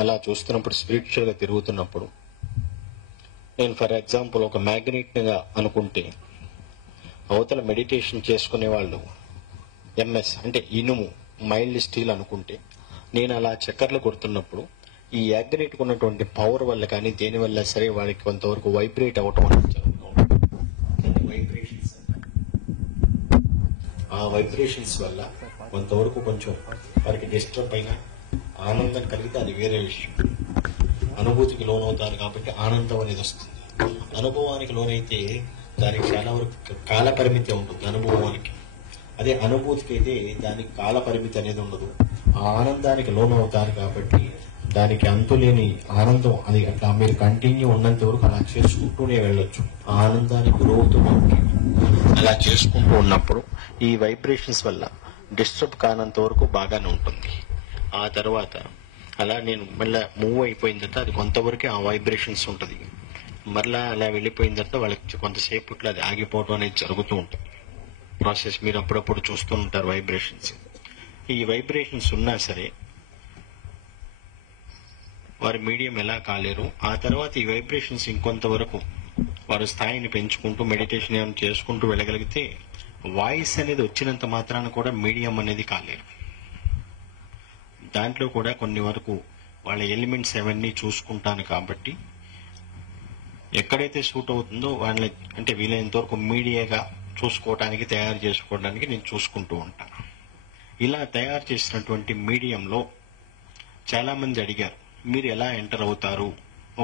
అలా చూస్తున్నప్పుడు, స్పిరిచువల్ గా తిరుగుతున్నప్పుడు, నేను ఫర్ ఎగ్జాంపుల్ ఒక మ్యాగ్నెట్గా అనుకుంటే, అవతల మెడిటేషన్ చేసుకునే వాళ్ళు ఎంఎస్ అంటే ఇనుము, మైల్డ్ స్టీల్ అనుకుంటే, నేను అలా చక్కర్లు కొడుతున్నప్పుడు ఈ యాగ్నెట్కి ఉన్నటువంటి పవర్ వల్ల కానీ దేని వల్ల సరే వాడికి కొంతవరకు వైబ్రేట్ అవటం అనేది జరుగుతూ ఉంటుంది. వైబ్రేషన్స్, ఆ వైబ్రేషన్స్ వల్ల కొంతవరకు కొంచెం వారికి డిస్టర్బ్ అయినా ఆనందం కలిగితే అది వేరే విషయం. అనుభూతికి లోనవుతారు కాబట్టి ఆనందం అనేది వస్తుంది. అనుభవానికి లోనైతే దానికి చాలా వరకు కాల పరిమితి ఉంటుంది అనుభవానికి. అదే అనుభూతికి అయితే దానికి కాల పరిమితి అనేది ఉండదు. ఆ ఆనందానికి లోనవుతారు కాబట్టి దానికి అంతులేని ఆనందం. అది అట్లా మీరు కంటిన్యూ ఉన్నంత వరకు అలా చేసుకుంటూనే వెళ్ళొచ్చు. ఆ ఆనందానికి గురవుతూనే ఉంటుంది. అలా చేసుకుంటూ ఉన్నప్పుడు ఈ వైబ్రేషన్స్ వల్ల డిస్టర్బ్ కానంత వరకు బాగానే ఉంటుంది. ఆ తర్వాత అలా నేను మళ్ళీ మూవ్ అయిపోయిన తర్వాత అది కొంతవరకే ఆ వైబ్రేషన్స్ ఉంటుంది. మరలా అలా వెళ్ళిపోయిన తర్వాత వాళ్ళకి కొంతసేపు ఇట్లా అది ఆగిపోవడం అనేది జరుగుతూ ఉంటుంది. ప్రాసెస్ మీరు అప్పుడప్పుడు చూస్తూ ఉంటారు వైబ్రేషన్స్. ఈ వైబ్రేషన్స్ ఉన్నా సరే వారి మీడియం ఎలా కాలేరు. ఆ తర్వాత ఈ వైబ్రేషన్స్ ఇంకొంతవరకు వారి స్థాయిని పెంచుకుంటూ మెడిటేషన్ ఏమైనా చేసుకుంటూ వెళ్ళగలిగితే వాయిస్ అనేది వచ్చినంత మాత్రాన కూడా మీడియం అనేది కాలేరు. దాంట్లో కూడా కొన్ని వరకు వాళ్ళ ఎలిమెంట్స్ అవన్నీ చూసుకుంటాను కాబట్టి ఎక్కడైతే సూట్ అవుతుందో వాళ్ళని అంటే వీలైనంత వరకు మీడియాగా చూసుకోవడానికి తయారు చేసుకోవడానికి నేను చూసుకుంటూ ఉంటాను. ఇలా తయారు చేసినటువంటి మీడియంలో చాలా మంది అడిగారు, మీరు ఎలా ఎంటర్ అవుతారు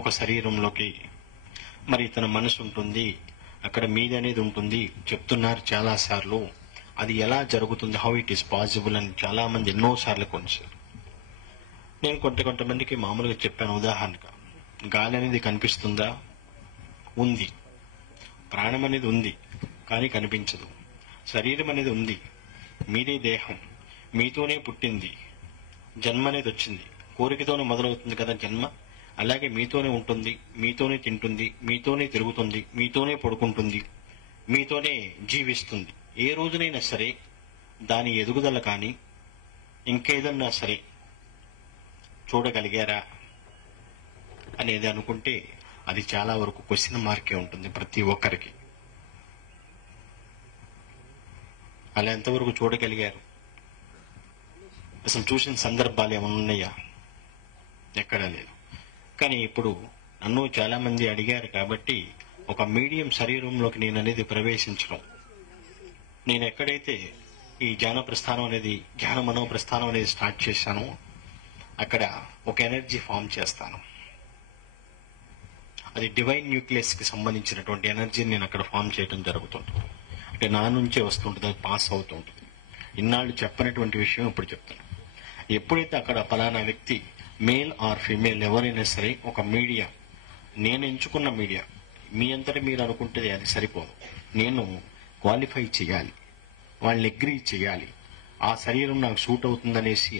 ఒక శరీరంలోకి? మరి తన మనసు ఉంటుంది, అక్కడ మీది అనేది ఉంటుంది చెప్తున్నారు చాలా సార్లు. అది ఎలా జరుగుతుంది, హౌ ఇట్ ఈస్ పాసిబుల్ అని చాలా మంది ఎన్నోసార్లు కొనిసారు. నేను కొంతమందికి మామూలుగా చెప్పాను. ఉదాహరణగా గాలి అనేది కనిపిస్తుందా? ఉంది. ప్రాణం అనేది ఉంది కానీ కనిపించదు. శరీరం అనేది ఉంది, మీదే దేహం, మీతోనే పుట్టింది. జన్మ అనేది వచ్చింది, కోరికతోనే మొదలవుతుంది కదా జన్మ. అలాగే మీతోనే ఉంటుంది, మీతోనే తింటుంది, మీతోనే తిరుగుతుంది, మీతోనే పడుకుంటుంది, మీతోనే జీవిస్తుంది. ఏ రోజునైనా సరే దాని ఎదుగుదల కానీ ఇంకేదన్నా సరే చూడగలిగారా అనేది అనుకుంటే అది చాలా వరకు క్వశ్చన్ మార్కే ఉంటుంది ప్రతి ఒక్కరికి. అలా ఎంతవరకు చూడగలిగారు? అసలు చూసిన సందర్భాలు ఏమైనా ఉన్నాయా? ఎక్కడా లేదు. కానీ ఇప్పుడు నన్ను చాలా మంది అడిగారు కాబట్టి ఒక మీడియం శరీరంలోకి నేను అనేది ప్రవేశించడం, నేను ఎక్కడైతే ఈ ధ్యాన ప్రస్థానం అనేది ధ్యాన మనో ప్రస్థానం అనేది స్టార్ట్ చేశానో అక్కడ ఒక ఎనర్జీ ఫామ్ చేస్తాను. అది డివైన్ న్యూక్లియస్ కి సంబంధించినటువంటి ఎనర్జీని నేను అక్కడ ఫామ్ చేయడం జరుగుతుంటుంది. అంటే నా నుంచే వస్తుంటుంది, అది పాస్ అవుతుంటుంది. ఇన్నాళ్ళు చెప్పనటువంటి విషయం ఇప్పుడు చెప్తాను. ఎప్పుడైతే అక్కడ ఫలానా వ్యక్తి మేల్ ఆర్ ఫీమేల్ ఎవరైనా సరే ఒక మీడియా, నేను ఎంచుకున్న మీడియా మీ అంతటా మీరు అనుకుంటే అది సరిపోదు. నేను క్వాలిఫై చేయాలి, వాళ్ళని అగ్రీ చేయాలి, ఆ శరీరం నాకు సూట్ అవుతుందనేసి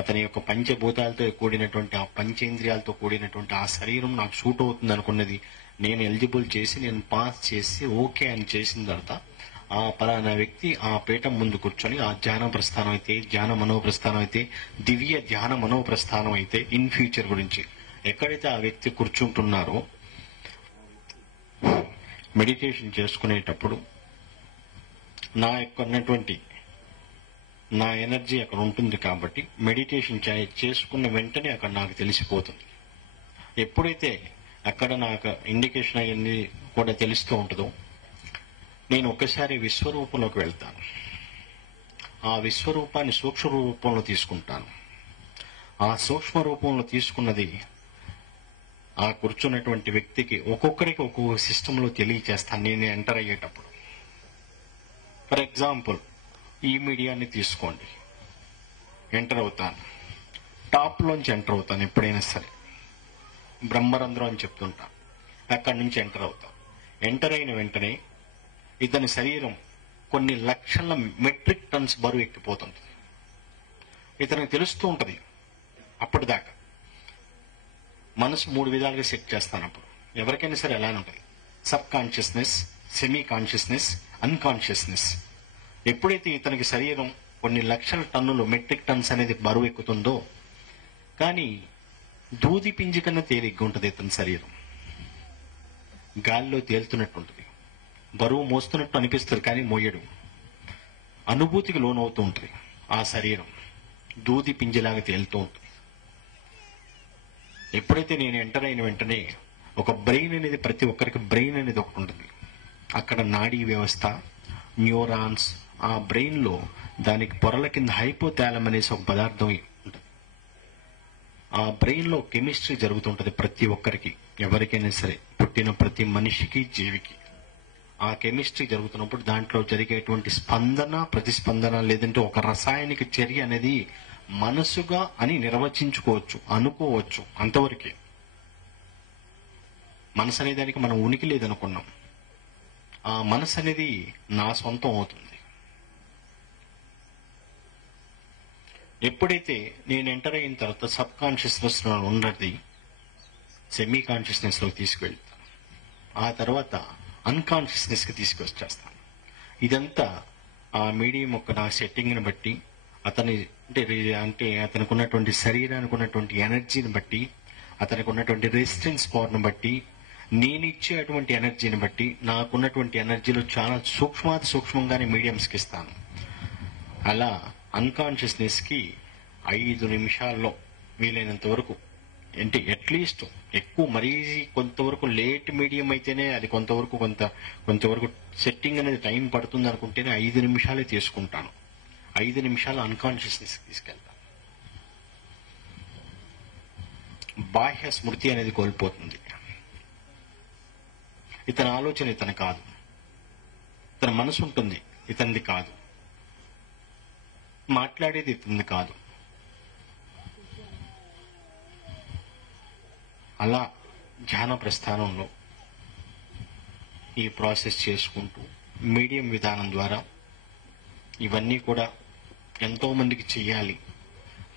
అతని యొక్క పంచభూతాలతో కూడినటువంటి ఆ పంచేంద్రియాలతో కూడినటువంటి ఆ శరీరం నాకు సూట్ అవుతుంది అనుకున్నది నేను ఎలిజిబుల్ చేసి నేను పాస్ చేసి ఓకే అని చేసిన తర్వాత ఆ పలానా వ్యక్తి ఆ పీఠం ముందు కూర్చొని ఆ ధ్యాన ప్రస్థానం అయితే, ధ్యాన మనోప్రస్థానం అయితే, దివ్య ధ్యాన మనోప్రస్థానం అయితే ఇన్ ఫ్యూచర్ గురించి ఎక్కడైతే ఆ వ్యక్తి కూర్చుంటున్నారో మెడిటేషన్ చేసుకునేటప్పుడు నా యొక్క ఉన్నటువంటి నా ఎనర్జీ అక్కడ ఉంటుంది కాబట్టి మెడిటేషన్ చేసుకున్న వెంటనే అక్కడ నాకు తెలిసిపోతుంది. ఎప్పుడైతే అక్కడ నాకు ఇండికేషన్ అయ్యింది కూడా తెలుస్తూ ఉంటుందో నేను ఒక్కసారి విశ్వరూపంలోకి వెళ్తాను. ఆ విశ్వరూపాన్ని సూక్ష్మ రూపంలో తీసుకుంటాను. ఆ సూక్ష్మ రూపంలో తీసుకున్నది ఆ కూర్చున్నటువంటి వ్యక్తికి ఒక్కొక్కరికి ఒక్కొక్క సిస్టంలో తెలియచేస్తాను నేను ఎంటర్ అయ్యేటప్పుడు. ఫర్ ఎగ్జాంపుల్ ఈ మీడియాని తీసుకోండి, ఎంటర్ అవుతాను, టాప్ లోంచి ఎంటర్ అవుతాను. ఎప్పుడైనా సరే బ్రహ్మరంధ్రం అని చెప్తుంటాను, అక్కడి నుంచి ఎంటర్ అవుతాను. ఎంటర్ అయిన వెంటనే ఇతని శరీరం కొన్ని లక్షల మెట్రిక్ టన్స్ బరువు ఎక్కిపోతుంది. ఇతనికి తెలుస్తూ ఉంటది. అప్పటిదాకా మనసు 3 విధాలుగా సెట్ చేస్తాను. అప్పుడు ఎవరికైనా సరే అలానే ఉంటుంది. Sub consciousness, semi consciousness, unconsciousness. ఎప్పుడైతే ఇతనికి శరీరం కొన్ని లక్షల టన్నులు మెట్రిక్ టన్స్ అనేది బరువు ఎక్కుతుందో, కానీ దూది పింజి కన్నా తేలిగ్గా ఉంటుంది ఇతని శరీరం. గాలిలో తేలుతున్నట్టు ఉంటుంది, బరువు మోస్తున్నట్టు అనిపిస్తుంది కానీ మోయడు. అనుభూతికి లోనవుతూ ఉంటుంది ఆ శరీరం, దూది పింజిలాగా తేలుతూ ఉంటుంది. ఎప్పుడైతే నేను ఎంటర్ అయిన వెంటనే ఒక బ్రెయిన్ అనేది, ప్రతి ఒక్కరికి బ్రెయిన్ అనేది ఒకటి ఉంటుంది. అక్కడ నాడీ వ్యవస్థ, న్యూరాన్స్, ఆ బ్రెయిన్ లో దానికి పొరల కింద హైపోథాలమ్ అనేసి ఒక పదార్థం ఉంటుంది. ఆ బ్రెయిన్ లో కెమిస్ట్రీ జరుగుతుంటది ప్రతి ఒక్కరికి, ఎవరికైనా సరే, పుట్టిన ప్రతి మనిషికి, జీవికి. ఆ కెమిస్ట్రీ జరుగుతున్నప్పుడు దాంట్లో జరిగేటువంటి స్పందన, ప్రతిస్పందన, లేదంటే ఒక రసాయనిక చర్య అనేది మనసుగా అని నిర్వచించుకోవచ్చు, అనుకోవచ్చు. అంతవరకే. మనసు అనే దానికి మనం ఉనికి లేదనుకున్నాం. ఆ మనసు అనేది నా సొంతం అవుతుంది. ఎప్పుడైతే నేను ఎంటర్ అయిన తర్వాత సబ్ కాన్షియస్నెస్ లో ఉన్నది సెమీ కాన్షియస్నెస్ లోకి తీసుకువెళ్తాను. ఆ తర్వాత అన్కాన్షియస్నెస్ కి తీసుకొచ్చేస్తాను. ఇదంతా ఆ మీడియం యొక్క నా సెట్టింగ్ ని బట్టి, అతని అంటే అతనికి ఉన్నటువంటి శరీరానికి ఉన్నటువంటి ఎనర్జీని బట్టి, అతనికి ఉన్నటువంటి రెసిస్టెన్స్ పవర్ ని బట్టి, నేను ఇచ్చే అటువంటి ఎనర్జీని బట్టి, నాకున్నటువంటి ఎనర్జీలో చాలా సూక్ష్మాతి సూక్ష్మంగానే మీడియంస్ కి ఇస్తాను. అలా అన్కాన్షియస్నెస్ కి 5 నిమిషాల్లో వీలైనంత వరకు, అంటే అట్లీస్ట్ ఎక్కువ మరీ కొంతవరకు లేట్ మీడియం అయితేనే అది కొంతవరకు సెట్టింగ్ అనేది టైం పడుతుంది అనుకుంటేనే 5 నిమిషాలే తీసుకుంటాను. 5 నిమిషాలు అన్కాన్షియస్నెస్ తీసుకెళ్తాను. బాహ్య స్మృతి అనేది కోల్పోతుంది. ఇతని ఆలోచన ఇతని కాదు, ఇతని మనసు ఉంటుంది, ఇతనిది కాదు. మాట్లాడేది ఇతనిది కాదు. అలా ధ్యాన ప్రస్థానంలో ఈ ప్రాసెస్ చేసుకుంటూ మీడియం విధానం ద్వారా ఇవన్నీ కూడా ఎంతో మందికి చెయ్యాలి,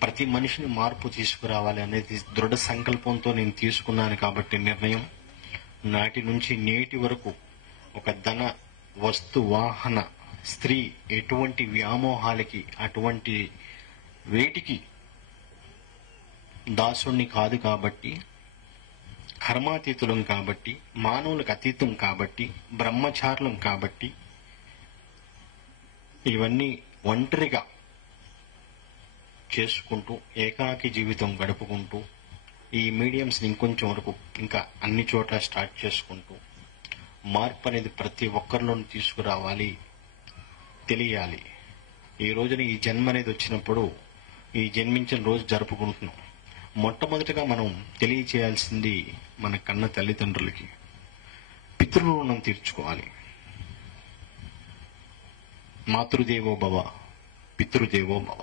ప్రతి మనిషిని మార్పు తీసుకురావాలి అనేది దృఢ సంకల్పంతో నేను తీసుకున్నాను. కాబట్టి నిర్ణయం నాటి నుంచి నేటి వరకు ఒక ధన, వస్తు, వాహన, స్త్రీ ఎటువంటి వ్యామోహాలకి, అటువంటి వేటికి దాసుణ్ణి కాదు. కాబట్టి కర్మాతీతులం, కాబట్టి మానవులకు అతీతం, కాబట్టి బ్రహ్మచారులం, కాబట్టి ఇవన్నీ ఒంటరిగా చేసుకుంటూ ఏకాకి జీవితం గడుపుకుంటూ ఈ మీడియంస్ ఇంకొంచెం వరకు ఇంకా అన్ని చోట్ల స్టార్ట్ చేసుకుంటూ మార్పు అనేది ప్రతి ఒక్కరిలోనూ తీసుకురావాలి, తెలియాలి. ఈ రోజున ఈ జన్మ అనేది వచ్చినప్పుడు ఈ జన్మించిన రోజు జరుపుకుంటున్నాం. మొట్టమొదటిగా మనం తెలియచేయాల్సింది మన కన్న తల్లిదండ్రులకి పితృరుణం తీర్చుకోవాలి. మాతృదేవో భవ, పితృదేవో భవ.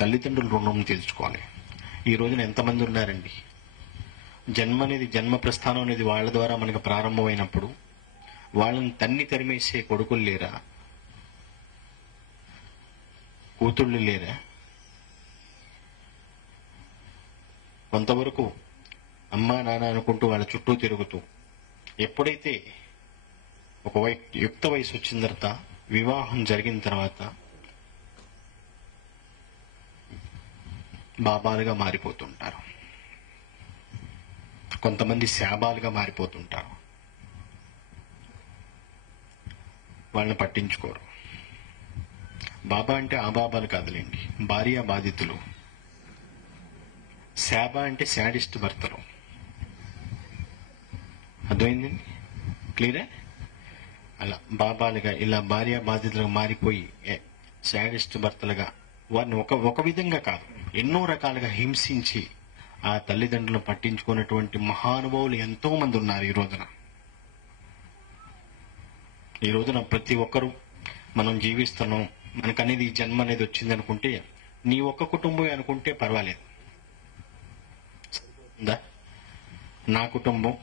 తల్లిదండ్రుల రుణం తీర్చుకోవాలి. ఈ రోజున ఎంతమంది ఉన్నారండి? జన్మ అనేది, జన్మ ప్రస్థానం అనేది వాళ్ళ ద్వారా మనకు ప్రారంభమైనప్పుడు వాళ్ళని తరిమేసే కొడుకులు లేరా? కూతుళ్ళు లేరా? కొంతవరకు అమ్మా నాన్న అనుకుంటూ వాళ్ళ చుట్టూ తిరుగుతూ, ఎప్పుడైతే ఒక యుక్త వయసు వచ్చిన తర్వాత, వివాహం జరిగిన తర్వాత బాబాలుగా మారిపోతుంటారు. కొంతమంది శాబాలుగా మారిపోతుంటారు. వాళ్ళని పట్టించుకోరు. బాబా అంటే ఆ బాబాలు కాదులేండి, భార్య బాధితులు. శాబా అంటే శాడిస్ట్ భర్తలు. అర్థమైందండి? క్లియరా? అలా బాబాలుగా ఇలా భార్య బాధితులుగా మారిపోయి శాడిస్ట్ భర్తలుగా వారిని ఒక విధంగా కాదు, ఎన్నో రకాలుగా హింసించి ఆ తల్లిదండ్రులను పట్టించుకున్నటువంటి మహానుభావులు ఎంతో మంది ఉన్నారు ఈ రోజున ప్రతి ఒక్కరూ మనం జీవిస్తున్నాం, మనకనేది ఈ జన్మ అనేది వచ్చింది అనుకుంటే, నీ ఒక్క కుటుంబం అనుకుంటే పర్వాలేదు. నా కుటుంబం,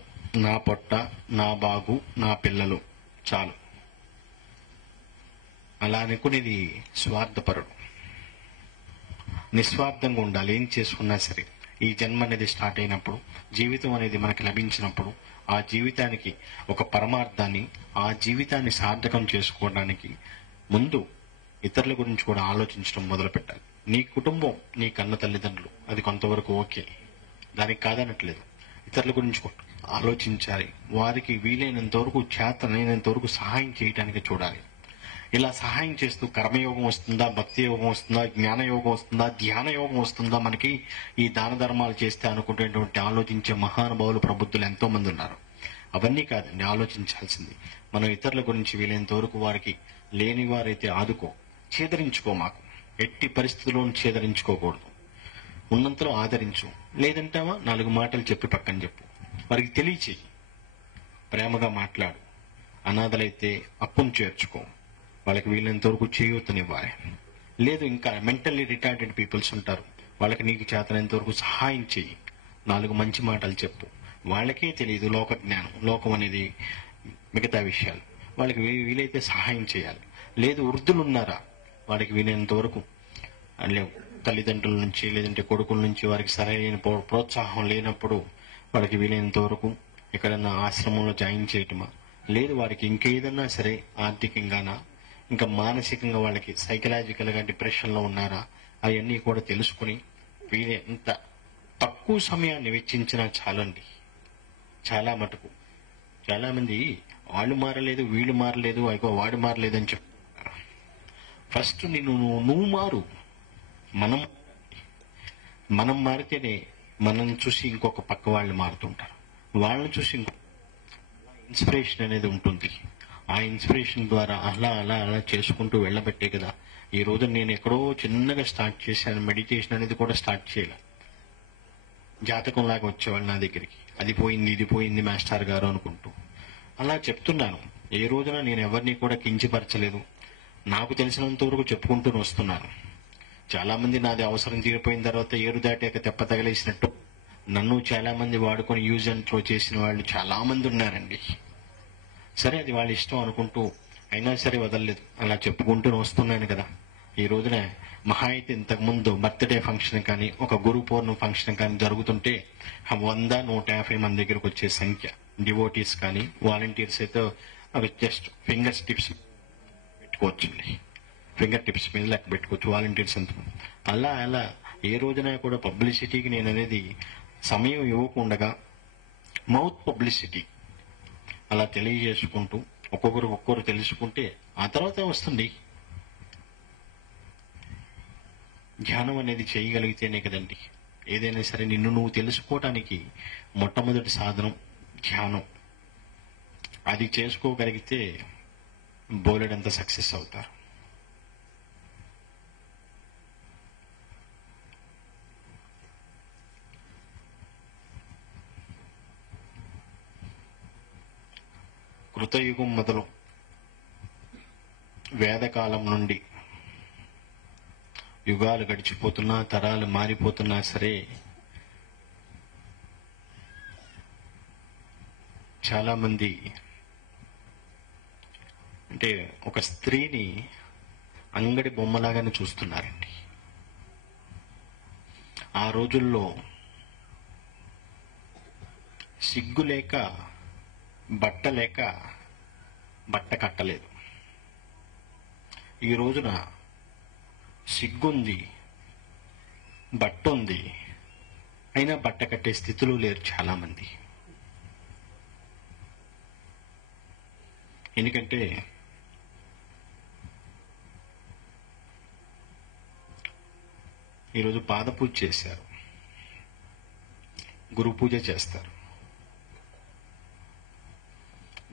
నా పొట్ట, నా బాగు, నా పిల్లలు చాలు అలా అనుకునేది స్వార్థపరుడు. నిస్వార్థంగా ఉండాలి. ఏం చేసుకున్నా సరే ఈ జన్మ అనేది స్టార్ట్ అయినప్పుడు, జీవితం అనేది మనకి లభించినప్పుడు, ఆ జీవితానికి ఒక పరమార్థాన్ని, ఆ జీవితాన్ని సార్థకం చేసుకోవడానికి ముందు ఇతరుల గురించి కూడా ఆలోచించడం మొదలు పెట్టాలి. నీ కుటుంబం, నీ కన్న తల్లిదండ్రులు, అది కొంతవరకు ఓకే, దానికి కాదనట్లేదు. ఇతరుల గురించి ఆలోచించాలి. వారికి వీలైనంత వరకు, చేతనైనంత వరకు సహాయం చేయడానికి చూడాలి. ఇలా సహాయం చేస్తూ కర్మయోగం వస్తుందా, భక్తి యోగం వస్తుందా, జ్ఞానయోగం వస్తుందా, ధ్యాన యోగం వస్తుందా మనకి ఈ దాన ధర్మాలు చేస్తే అనుకునేటువంటి ఆలోచించే మహానుభావులు, ప్రబుద్ధులు ఎంతో మంది ఉన్నారు. అవన్నీ కాదండి ఆలోచించాల్సింది. మనం ఇతరుల గురించి వీలైనంత వరకు వారికి లేని వారైతే ఆదుకో, ఛేదరించుకో. మాకు ఎట్టి పరిస్థితుల్లోనూ ఛేదరించుకోకూడదు. ఉన్నంతలో ఆదరించు. లేదంటావా 4 మాటలు చెప్పి పక్కన చెప్పు. వారికి తెలియచేయి. ప్రేమగా మాట్లాడు. అనాథలైతే అప్పును చేర్చుకో. వాళ్ళకి వీలైనంత వరకు చేయూతనివ్వాలి. లేదు ఇంకా మెంటల్లీ రిటార్డెడ్ పీపుల్స్ ఉంటారు, వాళ్ళకి నీకు చేతనంత వరకు సహాయం చేయి. 4 మంచి మాటలు చెప్పు. వాళ్ళకే తెలియదు లోక జ్ఞానం, లోకం అనేది మిగతా విషయాలు. వాళ్ళకి వీలైతే సహాయం చేయాలి. లేదు వృద్ధులు ఉన్నారా, వాళ్ళకి వీలైనంత వరకు తల్లిదండ్రుల నుంచి లేదంటే కొడుకుల నుంచి వారికి సరైన ప్రోత్సాహం లేనప్పుడు వాళ్ళకి వీలైనంత వరకు ఎక్కడన్నా ఆశ్రమంలో జాయిన్ చేయటమా, లేదు వారికి ఇంకేదన్నా సరే ఆర్థికంగానా, ఇంకా మానసికంగా వాళ్ళకి సైకలాజికల్ గా డిప్రెషన్ లో ఉన్నారా, అవన్నీ కూడా తెలుసుకుని వీలైనంత తక్కువ సమయాన్ని వెచ్చించినా చాలండి. చాలా మటుకు చాలా మంది వాళ్ళు మారలేదు, వీళ్ళు మారలేదు, అయిపో వాడు మారలేదు అని చెప్తున్నారు. ఫస్ట్ నువ్వు మారు. మనం మారితేనే మనం చూసి ఇంకొక పక్క వాళ్ళు మారుతుంటారు. వాళ్ళని చూసి ఇన్స్పిరేషన్ అనేది ఉంటుంది. ఆ ఇన్స్పిరేషన్ ద్వారా అలా అలా అలా చేసుకుంటూ వెళ్ళబట్టే కదా ఈ రోజు నేను ఎక్కడో చిన్నగా స్టార్ట్ చేశాను. మెడిటేషన్ అనేది కూడా స్టార్ట్ చేయాలి. జాతకం లాగా వచ్చేవాళ్ళు నా దగ్గరికి, అది పోయింది ఇది పోయింది మాస్టర్ గారు అనుకుంటూ. అలా చెప్తున్నాను. ఏ రోజున నేను ఎవరిని కూడా కించపరచలేదు. నాకు తెలిసినంత వరకు చెప్పుకుంటూ వస్తున్నాను. చాలా మంది నాది అవసరం తీరిపోయిన తర్వాత ఏరు దాటాక తెప్ప తగిలేసినట్టు నన్ను చాలా మంది వాడుకొని యూజ్ అండ్ త్రో చేసిన వాళ్ళు చాలా మంది ఉన్నారండి. సరే అది వాళ్ళ ఇష్టం అనుకుంటూ అయినా సరే వదలలేదు. అలా చెప్పుకుంటూ వస్తున్నాను కదా. ఈ రోజున మహా అయితే ఇంతకుముందు బర్త్డే ఫంక్షన్ కానీ ఒక గురు పౌర్ణమి ఫంక్షన్ కానీ జరుగుతుంటే 100-150 మంది దగ్గరకు వచ్చే సంఖ్య. డివోటీస్ కానీ వాలంటీర్స్ అయితే అవి జస్ట్ ఫింగర్ టిప్స్ పెట్టుకోవచ్చండి. ఫింగర్ టిప్స్ మీద లెక్క పెట్టుకోవచ్చు వాలంటీర్స్ అంత. అలా అలా ఏ రోజున కూడా పబ్లిసిటీకి నేను అనేది సమయం ఇవ్వకుండా మౌత్ పబ్లిసిటీ అలా తెలియజేసుకుంటూ ఒక్కొక్కరు తెలుసుకుంటే ఆ తర్వాత వస్తుంది. ధ్యానం అనేది చేయగలిగితేనే కదండి ఏదైనా సరే. నిన్ను నువ్వు తెలుసుకోవటానికి మొట్టమొదటి సాధనం ధ్యానం. అది చేసుకోగలిగితే బోలెడంత సక్సెస్ అవుతారు. కృతయుగం మొదలు వేదకాలం నుండి యుగాలు గడిచిపోతున్నా, తరాలు మారిపోతున్నా సరే చాలామంది అంటే ఒక స్త్రీని అంగడి బొమ్మలాగానే చూస్తున్నారండి. ఆ రోజుల్లో సిగ్గు లేక బట్ట లేక బట్ట కట్టలేదు. ఈ రోజున సిగ్గుంది, బట్ట ఉంది, అయినా బట్ట కట్టే స్థితిలో లేరు చాలామంది. ఎందుకంటే ఈరోజు పాద పూజ చేశారు, గురు పూజ చేస్తారు.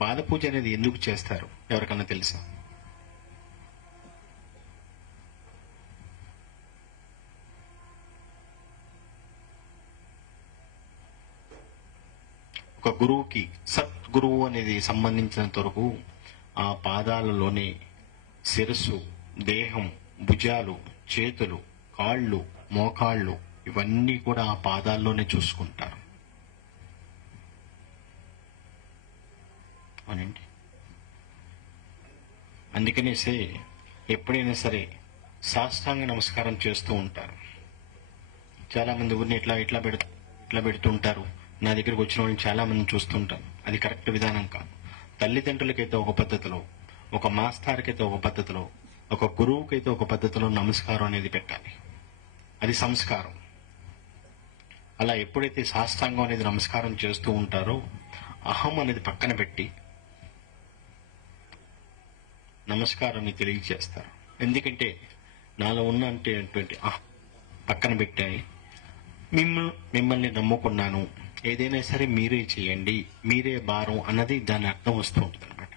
పాద పూజ అనేది ఎందుకు చేస్తారు ఎవరికన్నా తెలుసా? ఒక గురువుకి, సద్గురువు అనేది సంబంధించినంత వరకు ఆ పాదాలలోనే శిరస్సు, దేహం, భుజాలు, చేతులు, కాళ్ళు, మోకాళ్ళు ఇవన్నీ కూడా ఆ పాదాల్లోనే చూసుకుంటారు. అవునండి. అందుకనేసే ఎప్పుడైనా సరే సాష్టాంగ నమస్కారం చేస్తూ ఉంటారు. చాలా మంది ఊరిని ఇట్లా పెడుతుంటారు. నా దగ్గరకు వచ్చిన వాళ్ళని చాలా మంది చూస్తుంటాను. అది కరెక్ట్ విధానం కాదు. తల్లిదండ్రులకైతే ఒక పద్ధతిలో, ఒక మాస్టార్కైతే ఒక పద్ధతిలో, ఒక గురువుకైతే ఒక పద్ధతిలో నమస్కారం అనేది పెట్టాలి. అది సంస్కారం. అలా ఎప్పుడైతే సాష్టాంగం అనేది నమస్కారం చేస్తూ ఉంటారో అహం అనేది పక్కన పెట్టి నమస్కారాన్ని తెలియజేస్తారు. ఎందుకంటే నాలో ఉన్నటువంటి పక్కన పెట్టాయి, మిమ్మల్ని నమ్ముకున్నాను, ఏదైనా సరే మీరే చేయండి, మీరే భారం అన్నది దాని అర్థం వస్తూ ఉంటుంది అనమాట.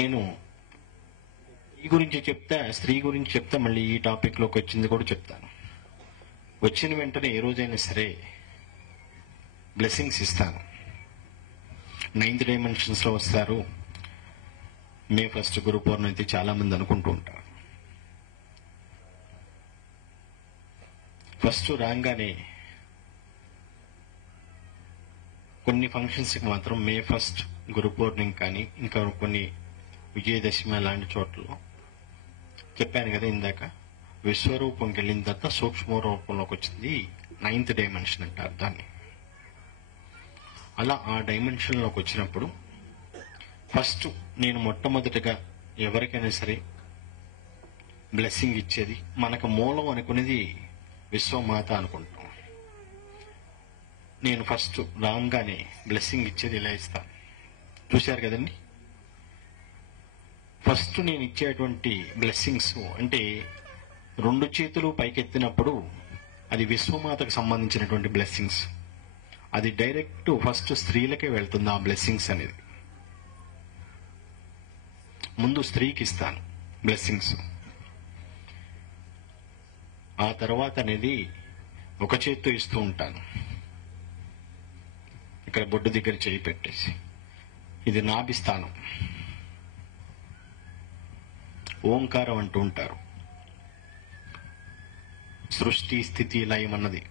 నేను ఈ గురించి చెప్తా, స్త్రీ గురించి చెప్తా, మళ్ళీ ఈ టాపిక్ లోకి వచ్చింది కూడా చెప్తాను. వచ్చిన వెంటనే ఏ రోజైనా సరే బ్లెస్సింగ్స్ ఇస్తాను. 9th డైమెన్షన్స్ లో వస్తారు. మే 1 గురు పౌర్ణమి అయితే చాలా మంది అనుకుంటూ ఉంటారు. ఫస్ట్ రాగానే కొన్ని ఫంక్షన్స్కి మాత్రం మే 1 గురు పౌర్ణమి కానీ ఇంకా కొన్ని విజయదశమి లాంటి చోట్లలో చెప్పాను కదా ఇందాక, విశ్వరూపంకి వెళ్ళిన తర్వాత సూక్ష్మ రూపంలోకి వచ్చింది 9th డైమెన్షన్ అంటారు దాన్ని. అలా ఆ డైమెన్షన్లోకి వచ్చినప్పుడు ఫస్ట్ నేను మొట్టమొదటిగా ఎవరికైనా సరే బ్లెస్సింగ్ ఇచ్చేది, మనకు మూలం అనుకునేది విశ్వమాత అనుకుంటాం. నేను ఫస్ట్ రాగానే బ్లెస్సింగ్ ఇచ్చేది ఇలా ఇస్తాను. చూశారు కదండి. ఫస్ట్ నేను ఇచ్చేటువంటి బ్లెస్సింగ్స్ అంటే 2 చేతులు పైకెత్తినప్పుడు అది విశ్వమాతకు సంబంధించినటువంటి బ్లెస్సింగ్స్. అది డైరెక్ట్ ఫస్ట్ స్త్రీలకే వెళ్తుంది ఆ బ్లెస్సింగ్స్ అనేది. ముందు స్త్రీకి ఇస్తాను బ్లెస్సింగ్స్. ఆ తర్వాత అనేది ఒక చేత్తో ఇస్తూ ఉంటాను, ఇక్కడ బొడ్డు దగ్గర చేయి పెట్టేసి. ఇది నాభిస్థానం, ఓంకారం అంటూ ఉంటారు. సృష్టి, స్థితి, లయం అన్నది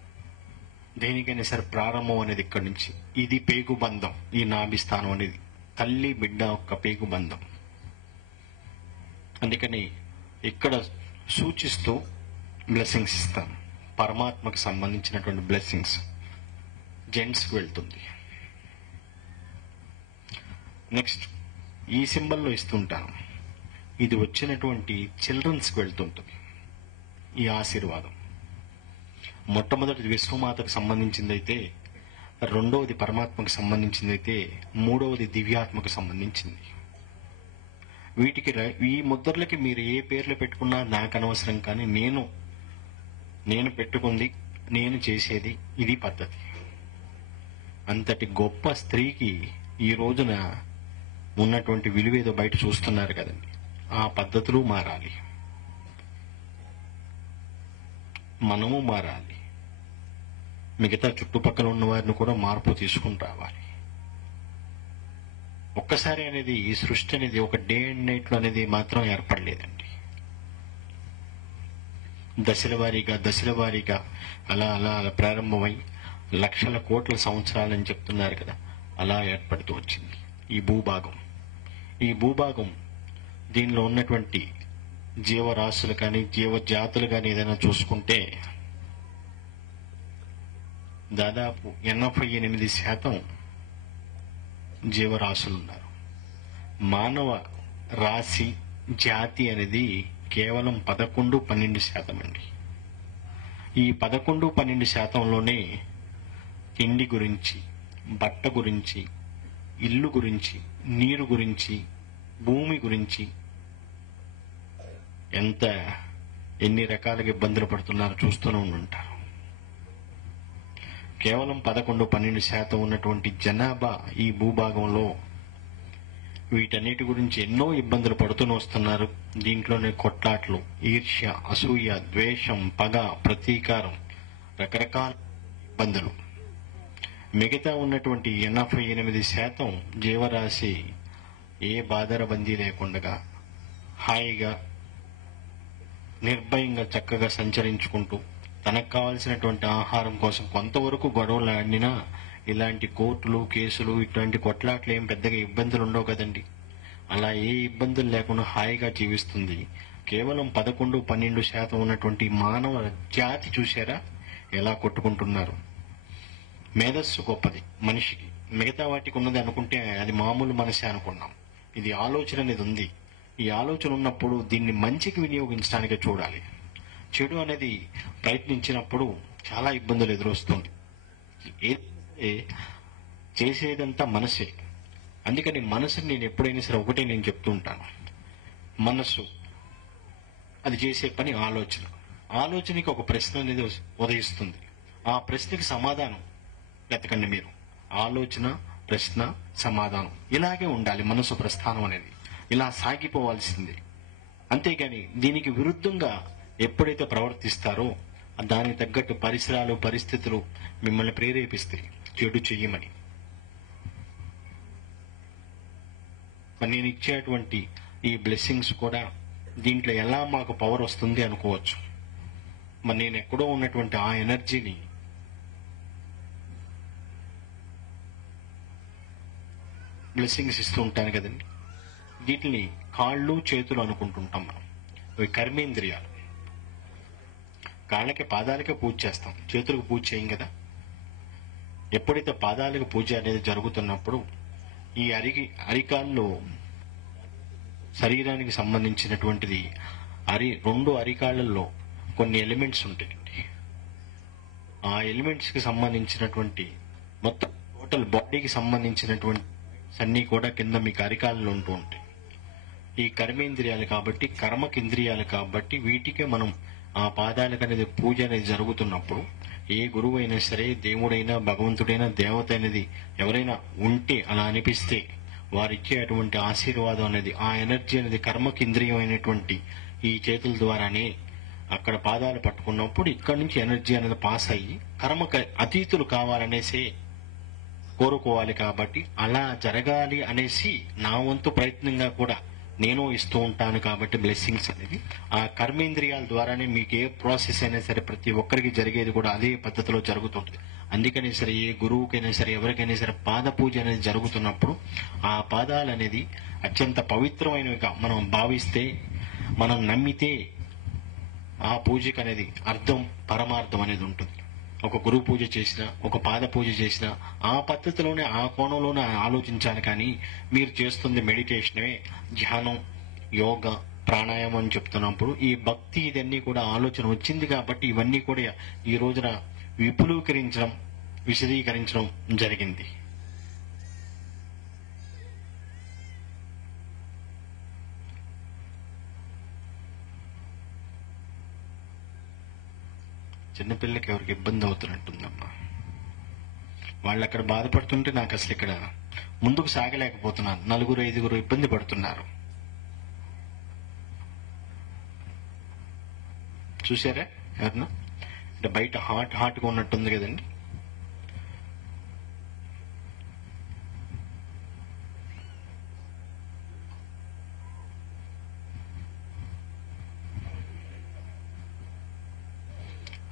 దేనికైనా సరే ప్రారంభం అనేది ఇక్కడి నుంచి. ఇది పేగు బంధం. ఈ నాభిస్థానం అనేది తల్లి బిడ్డ యొక్క పేగు బంధం. అందుకని ఇక్కడ సూచిస్తూ బ్లెస్సింగ్స్ ఇస్తాను. పరమాత్మకు సంబంధించినటువంటి బ్లెస్సింగ్స్ జెంట్స్కి వెళ్తుంది. నెక్స్ట్ ఈ సింబల్లో ఇస్తుంటాను. ఇది వచ్చినటువంటి చిల్డ్రన్స్కి వెళ్తుంటుంది ఈ ఆశీర్వాదం. మొట్టమొదటిది విశ్వమాతకు సంబంధించిందైతే, రెండవది పరమాత్మకు సంబంధించిందైతే, మూడవది దివ్యాత్మకు సంబంధించింది. వీటికి ఈ ముద్రలకి మీరు ఏ పేర్లు పెట్టుకున్నా నాకు అనవసరం. కానీ నేను పెట్టుకుంది, నేను చేసేది ఇది పద్ధతి. అంతటి గొప్ప స్త్రీకి ఈ రోజున ఉన్నటువంటి విలువేదో బయట చూస్తున్నారు కదండి. ఆ పద్ధతులు మారాలి, మనము మారాలి, మిగతా చుట్టుపక్కల ఉన్న వారిని కూడా మార్పు తీసుకుని రావాలి. ఒక్కసారి అనేది ఈ సృష్టి అనేది ఒక డే అండ్ నైట్ లో అనేది మాత్రం ఏర్పడలేదండి. దశల వారీగా అలా ప్రారంభమై లక్షల కోట్ల సంవత్సరాలని చెప్తున్నారు కదా, అలా ఏర్పడుతూ వచ్చింది ఈ భూభాగం. ఈ భూభాగం దీనిలో ఉన్నటువంటి జీవరాశులు కానీ జీవజాతులు కానీ ఏదైనా చూసుకుంటే దాదాపు 88% జీవరాశులున్నారు. మానవ రాశి జాతి అనేది కేవలం 11-12% అండి. ఈ 11-12%లోనే తిండి గురించి, బట్ట గురించి, ఇల్లు గురించి, నీరు గురించి, భూమి గురించి ఎన్ని రకాలుగా ఇబ్బందులు పడుతున్నారో చూస్తూనే ఉంటారు. కేవలం 11-12% ఉన్నటువంటి జనాభా ఈ భూభాగంలో వీటన్నిటి గురించి ఎన్నో ఇబ్బందులు పడుతూనే వస్తున్నారు. దీంట్లోనే కొట్లాట్లు, ఈర్ష్య, అసూయ, ద్వేషం, పగ, ప్రతీకారం, రకరకాల ఇబ్బందులు. మిగతా ఉన్నటువంటి 88% జీవరాశి ఏ బాధరబందీ లేకుండా హాయిగా నిర్భయంగా చక్కగా సంచరించుకుంటూ తనకు కావాల్సినటువంటి ఆహారం కోసం కొంతవరకు గొడవలు ఆడినా ఇలాంటి కోర్టులు, కేసులు, ఇట్లాంటి కొట్లాట్లు ఏం పెద్దగా ఇబ్బందులు ఉండవు కదండి. అలా ఏ ఇబ్బందులు లేకుండా హాయిగా జీవిస్తుంది. కేవలం 11-12% ఉన్నటువంటి మానవ జాతి చూశారా ఎలా కొట్టుకుంటున్నారు. మేధస్సు గొప్పది మనిషికి, మిగతా వాటికి ఉన్నది అనుకుంటే అది మామూలు మనసే అనుకున్నాం. ఇది ఆలోచన అనేది ఉంది. ఈ ఆలోచన ఉన్నప్పుడు దీన్ని మంచికి వినియోగించడానికే చూడాలి. చెడు అనేది ప్రయత్నించినప్పుడు చాలా ఇబ్బందులు ఎదురొస్తుంది. చేసేదంతా మనసే. అందుకని మనసుని నేను ఎప్పుడైనా సరే ఒకటే నేను చెప్తూ ఉంటాను, మనస్సు అది చేసే పని ఆలోచన. ఆలోచనకి ఒక ప్రశ్న అనేది ఉదయిస్తుంది. ఆ ప్రశ్నకి సమాధానం వెతకండి మీరు. ఆలోచన, ప్రశ్న, సమాధానం ఇలాగే ఉండాలి మనసు ప్రస్థానం అనేది. ఇలా సాగిపోవాల్సింది. అంతేగాని దీనికి విరుద్ధంగా ఎప్పుడైతే ప్రవర్తిస్తారో దానికి తగ్గట్టు పరిసరాలు, పరిస్థితులు మిమ్మల్ని ప్రేరేపిస్తాయి చెడు చెయ్యమని. నేను ఇచ్చేటువంటి ఈ బ్లెస్సింగ్స్ కూడా దీంట్లో ఎలా మాకు పవర్ వస్తుంది అనుకోవచ్చు. మరి నేను ఎక్కడో ఉన్నటువంటి ఆ ఎనర్జీని బ్లెస్సింగ్స్ ఇస్తూ ఉంటాను కదండి. వీటిని కాళ్ళు, చేతులు అనుకుంటుంటాం మనం. అవి కర్మేంద్రియాలు. కాళ్ళకి, పాదాలకే పూజ చేస్తాం, చేతులకు పూజ చేయం కదా. ఎప్పుడైతే పాదాలకు పూజ అనేది జరుగుతున్నప్పుడు ఈ అరికాల్లో శరీరానికి సంబంధించినటువంటిది 2 అరికాళ్ళల్లో కొన్ని ఎలిమెంట్స్ ఉంటాయండి. ఆ ఎలిమెంట్స్ కి సంబంధించినటువంటి మొత్తం టోటల్ బాడీకి సంబంధించినటువంటి అన్నీ కూడా కింద మీకు అరికాలలో ఉంటూ ఉంటాయి. ఈ కర్మేంద్రియాలు కాబట్టి, కర్మకింద్రియాలు కాబట్టి వీటికే మనం ఆ పాదాలకు అనేది పూజ అనేది జరుగుతున్నప్పుడు ఏ గురువు అయినా సరే, దేవుడైనా, భగవంతుడైనా, దేవత అనేది ఎవరైనా ఉంటే అలా అనిపిస్తే వారిచ్చే అటువంటి ఆశీర్వాదం అనేది, ఆ ఎనర్జీ అనేది కర్మకింద్రియం అయినటువంటి ఈ చేతుల ద్వారానే అక్కడ పాదాలు పట్టుకున్నప్పుడు ఇక్కడి నుంచి ఎనర్జీ అనేది పాస్ అయ్యి కర్మకు అతీతులు కావాలనేసి కోరుకోవాలి. కాబట్టి అలా జరగాలి అనేసి నా వంతు ప్రయత్నంగా కూడా నేను ఇస్తూ ఉంటాను. కాబట్టి బ్లెస్సింగ్స్ అనేది ఆ కర్మేంద్రియాల ద్వారానే మీకు ఏ ప్రాసెస్ అయినా సరే ప్రతి ఒక్కరికి జరిగేది కూడా అదే పద్ధతిలో జరుగుతుంటుంది. అందుకని సరే ఏ గురువుకైనా సరే, ఎవరికైనా సరే పాద పూజ అనేది జరుగుతున్నప్పుడు ఆ పాదాలు అనేది అత్యంత పవిత్రమైనవిగా మనం భావిస్తే, మనం నమ్మితే ఆ పూజకి అనేది అర్థం, పరమార్థం అనేది ఉంటుంది. ఒక గురు పూజ చేసినా, ఒక పాద పూజ చేసినా ఆ పద్ధతిలోనే, ఆ కోణంలోనే ఆలోచించాలి. కానీ మీరు చేస్తుంది మెడిటేషనే, ధ్యానం, యోగా, ప్రాణాయామం అని చెప్తున్నప్పుడు ఈ భక్తి ఇదన్నీ కూడా ఆలోచన వచ్చింది కాబట్టి ఇవన్నీ కూడా ఈ రోజున విపులీకరించడం, విశదీకరించడం జరిగింది. చిన్నపిల్లలకి ఎవరికి ఇబ్బంది అవుతున్నట్టుందమ్మా. వాళ్ళు అక్కడ బాధపడుతుంటే నాకు అసలు ఇక్కడ ముందుకు సాగలేకపోతున్నాను. 4-5 ఇబ్బంది పడుతున్నారు. చూసారా ఎవరన్నా? అంటే బయట హాట్గా ఉన్నట్టుంది కదండి.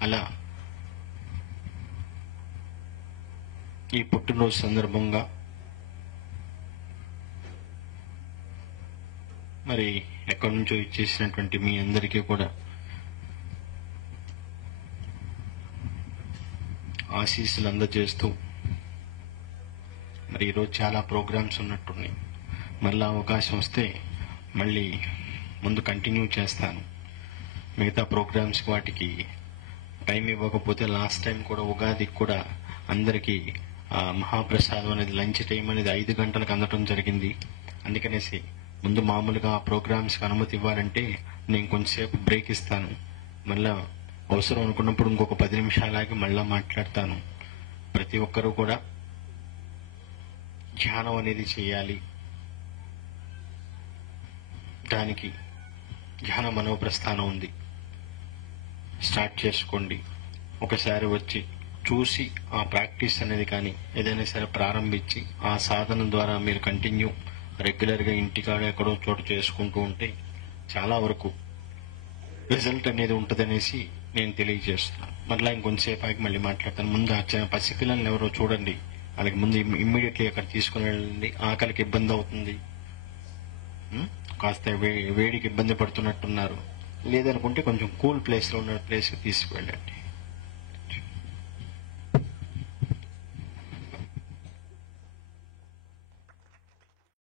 అలా ఈ పుట్టినరోజు సందర్భంగా మరి ఎక్కడి నుంచో ఇచ్చేసినటువంటి మీ అందరికీ కూడా ఆశీస్సులు అందజేస్తూ మరి ఈరోజు చాలా ప్రోగ్రామ్స్ ఉన్నట్టున్నాయి. మళ్ళీ అవకాశం వస్తే మళ్ళీ ముందు కంటిన్యూ చేస్తాను. మిగతా ప్రోగ్రామ్స్ వాటికి టైం ఇవ్వకపోతే లాస్ట్ టైం కూడా ఉగాదికి కూడా అందరికీ మహాప్రసాదం అనేది లంచ్ టైం అనేది 5 గంటలకు అందటం జరిగింది. అందుకనేసి ముందు మామూలుగా ప్రోగ్రామ్స్కి అనుమతి ఇవ్వాలంటే నేను కొంచెంసేపు బ్రేక్ ఇస్తాను. మళ్ళా అవసరం అనుకున్నప్పుడు ఇంకొక 10 నిమిషాలాగి మళ్ళా మాట్లాడతాను. ప్రతి ఒక్కరూ కూడా ధ్యానం అనేది చేయాలి. దానికి ధ్యాన మనోప్రస్థానం ఉంది, స్టార్ట్ చేసుకోండి. ఒకసారి వచ్చి చూసి ఆ ప్రాక్టీస్ అనేది కానీ ఏదైనా సరే ప్రారంభించి ఆ సాధన ద్వారా మీరు కంటిన్యూ రెగ్యులర్గా ఇంటికాడ ఎక్కడో చోటు చేసుకుంటూ ఉంటే చాలా వరకు రిజల్ట్ అనేది ఉంటుందనేసి నేను తెలియజేస్తున్నాను. మళ్ళీ ఇంకొంతసేపు ఆగి మళ్ళీ మాట్లాడతాను. ముందు పసిపిల్లల్ని ఎవరో చూడండి, వాళ్ళకి ముందు ఇమ్మీడియట్లీ అక్కడ తీసుకుని వెళ్ళండి. ఆకలికి ఇబ్బంది అవుతుంది, కాస్త వేడికి ఇబ్బంది పడుతున్నట్టున్నారు. లేదనుకుంటే కొంచెం కూల్ ప్లేస్లో ఉన్న ప్లేస్కి తీసుకువెళ్ళండి.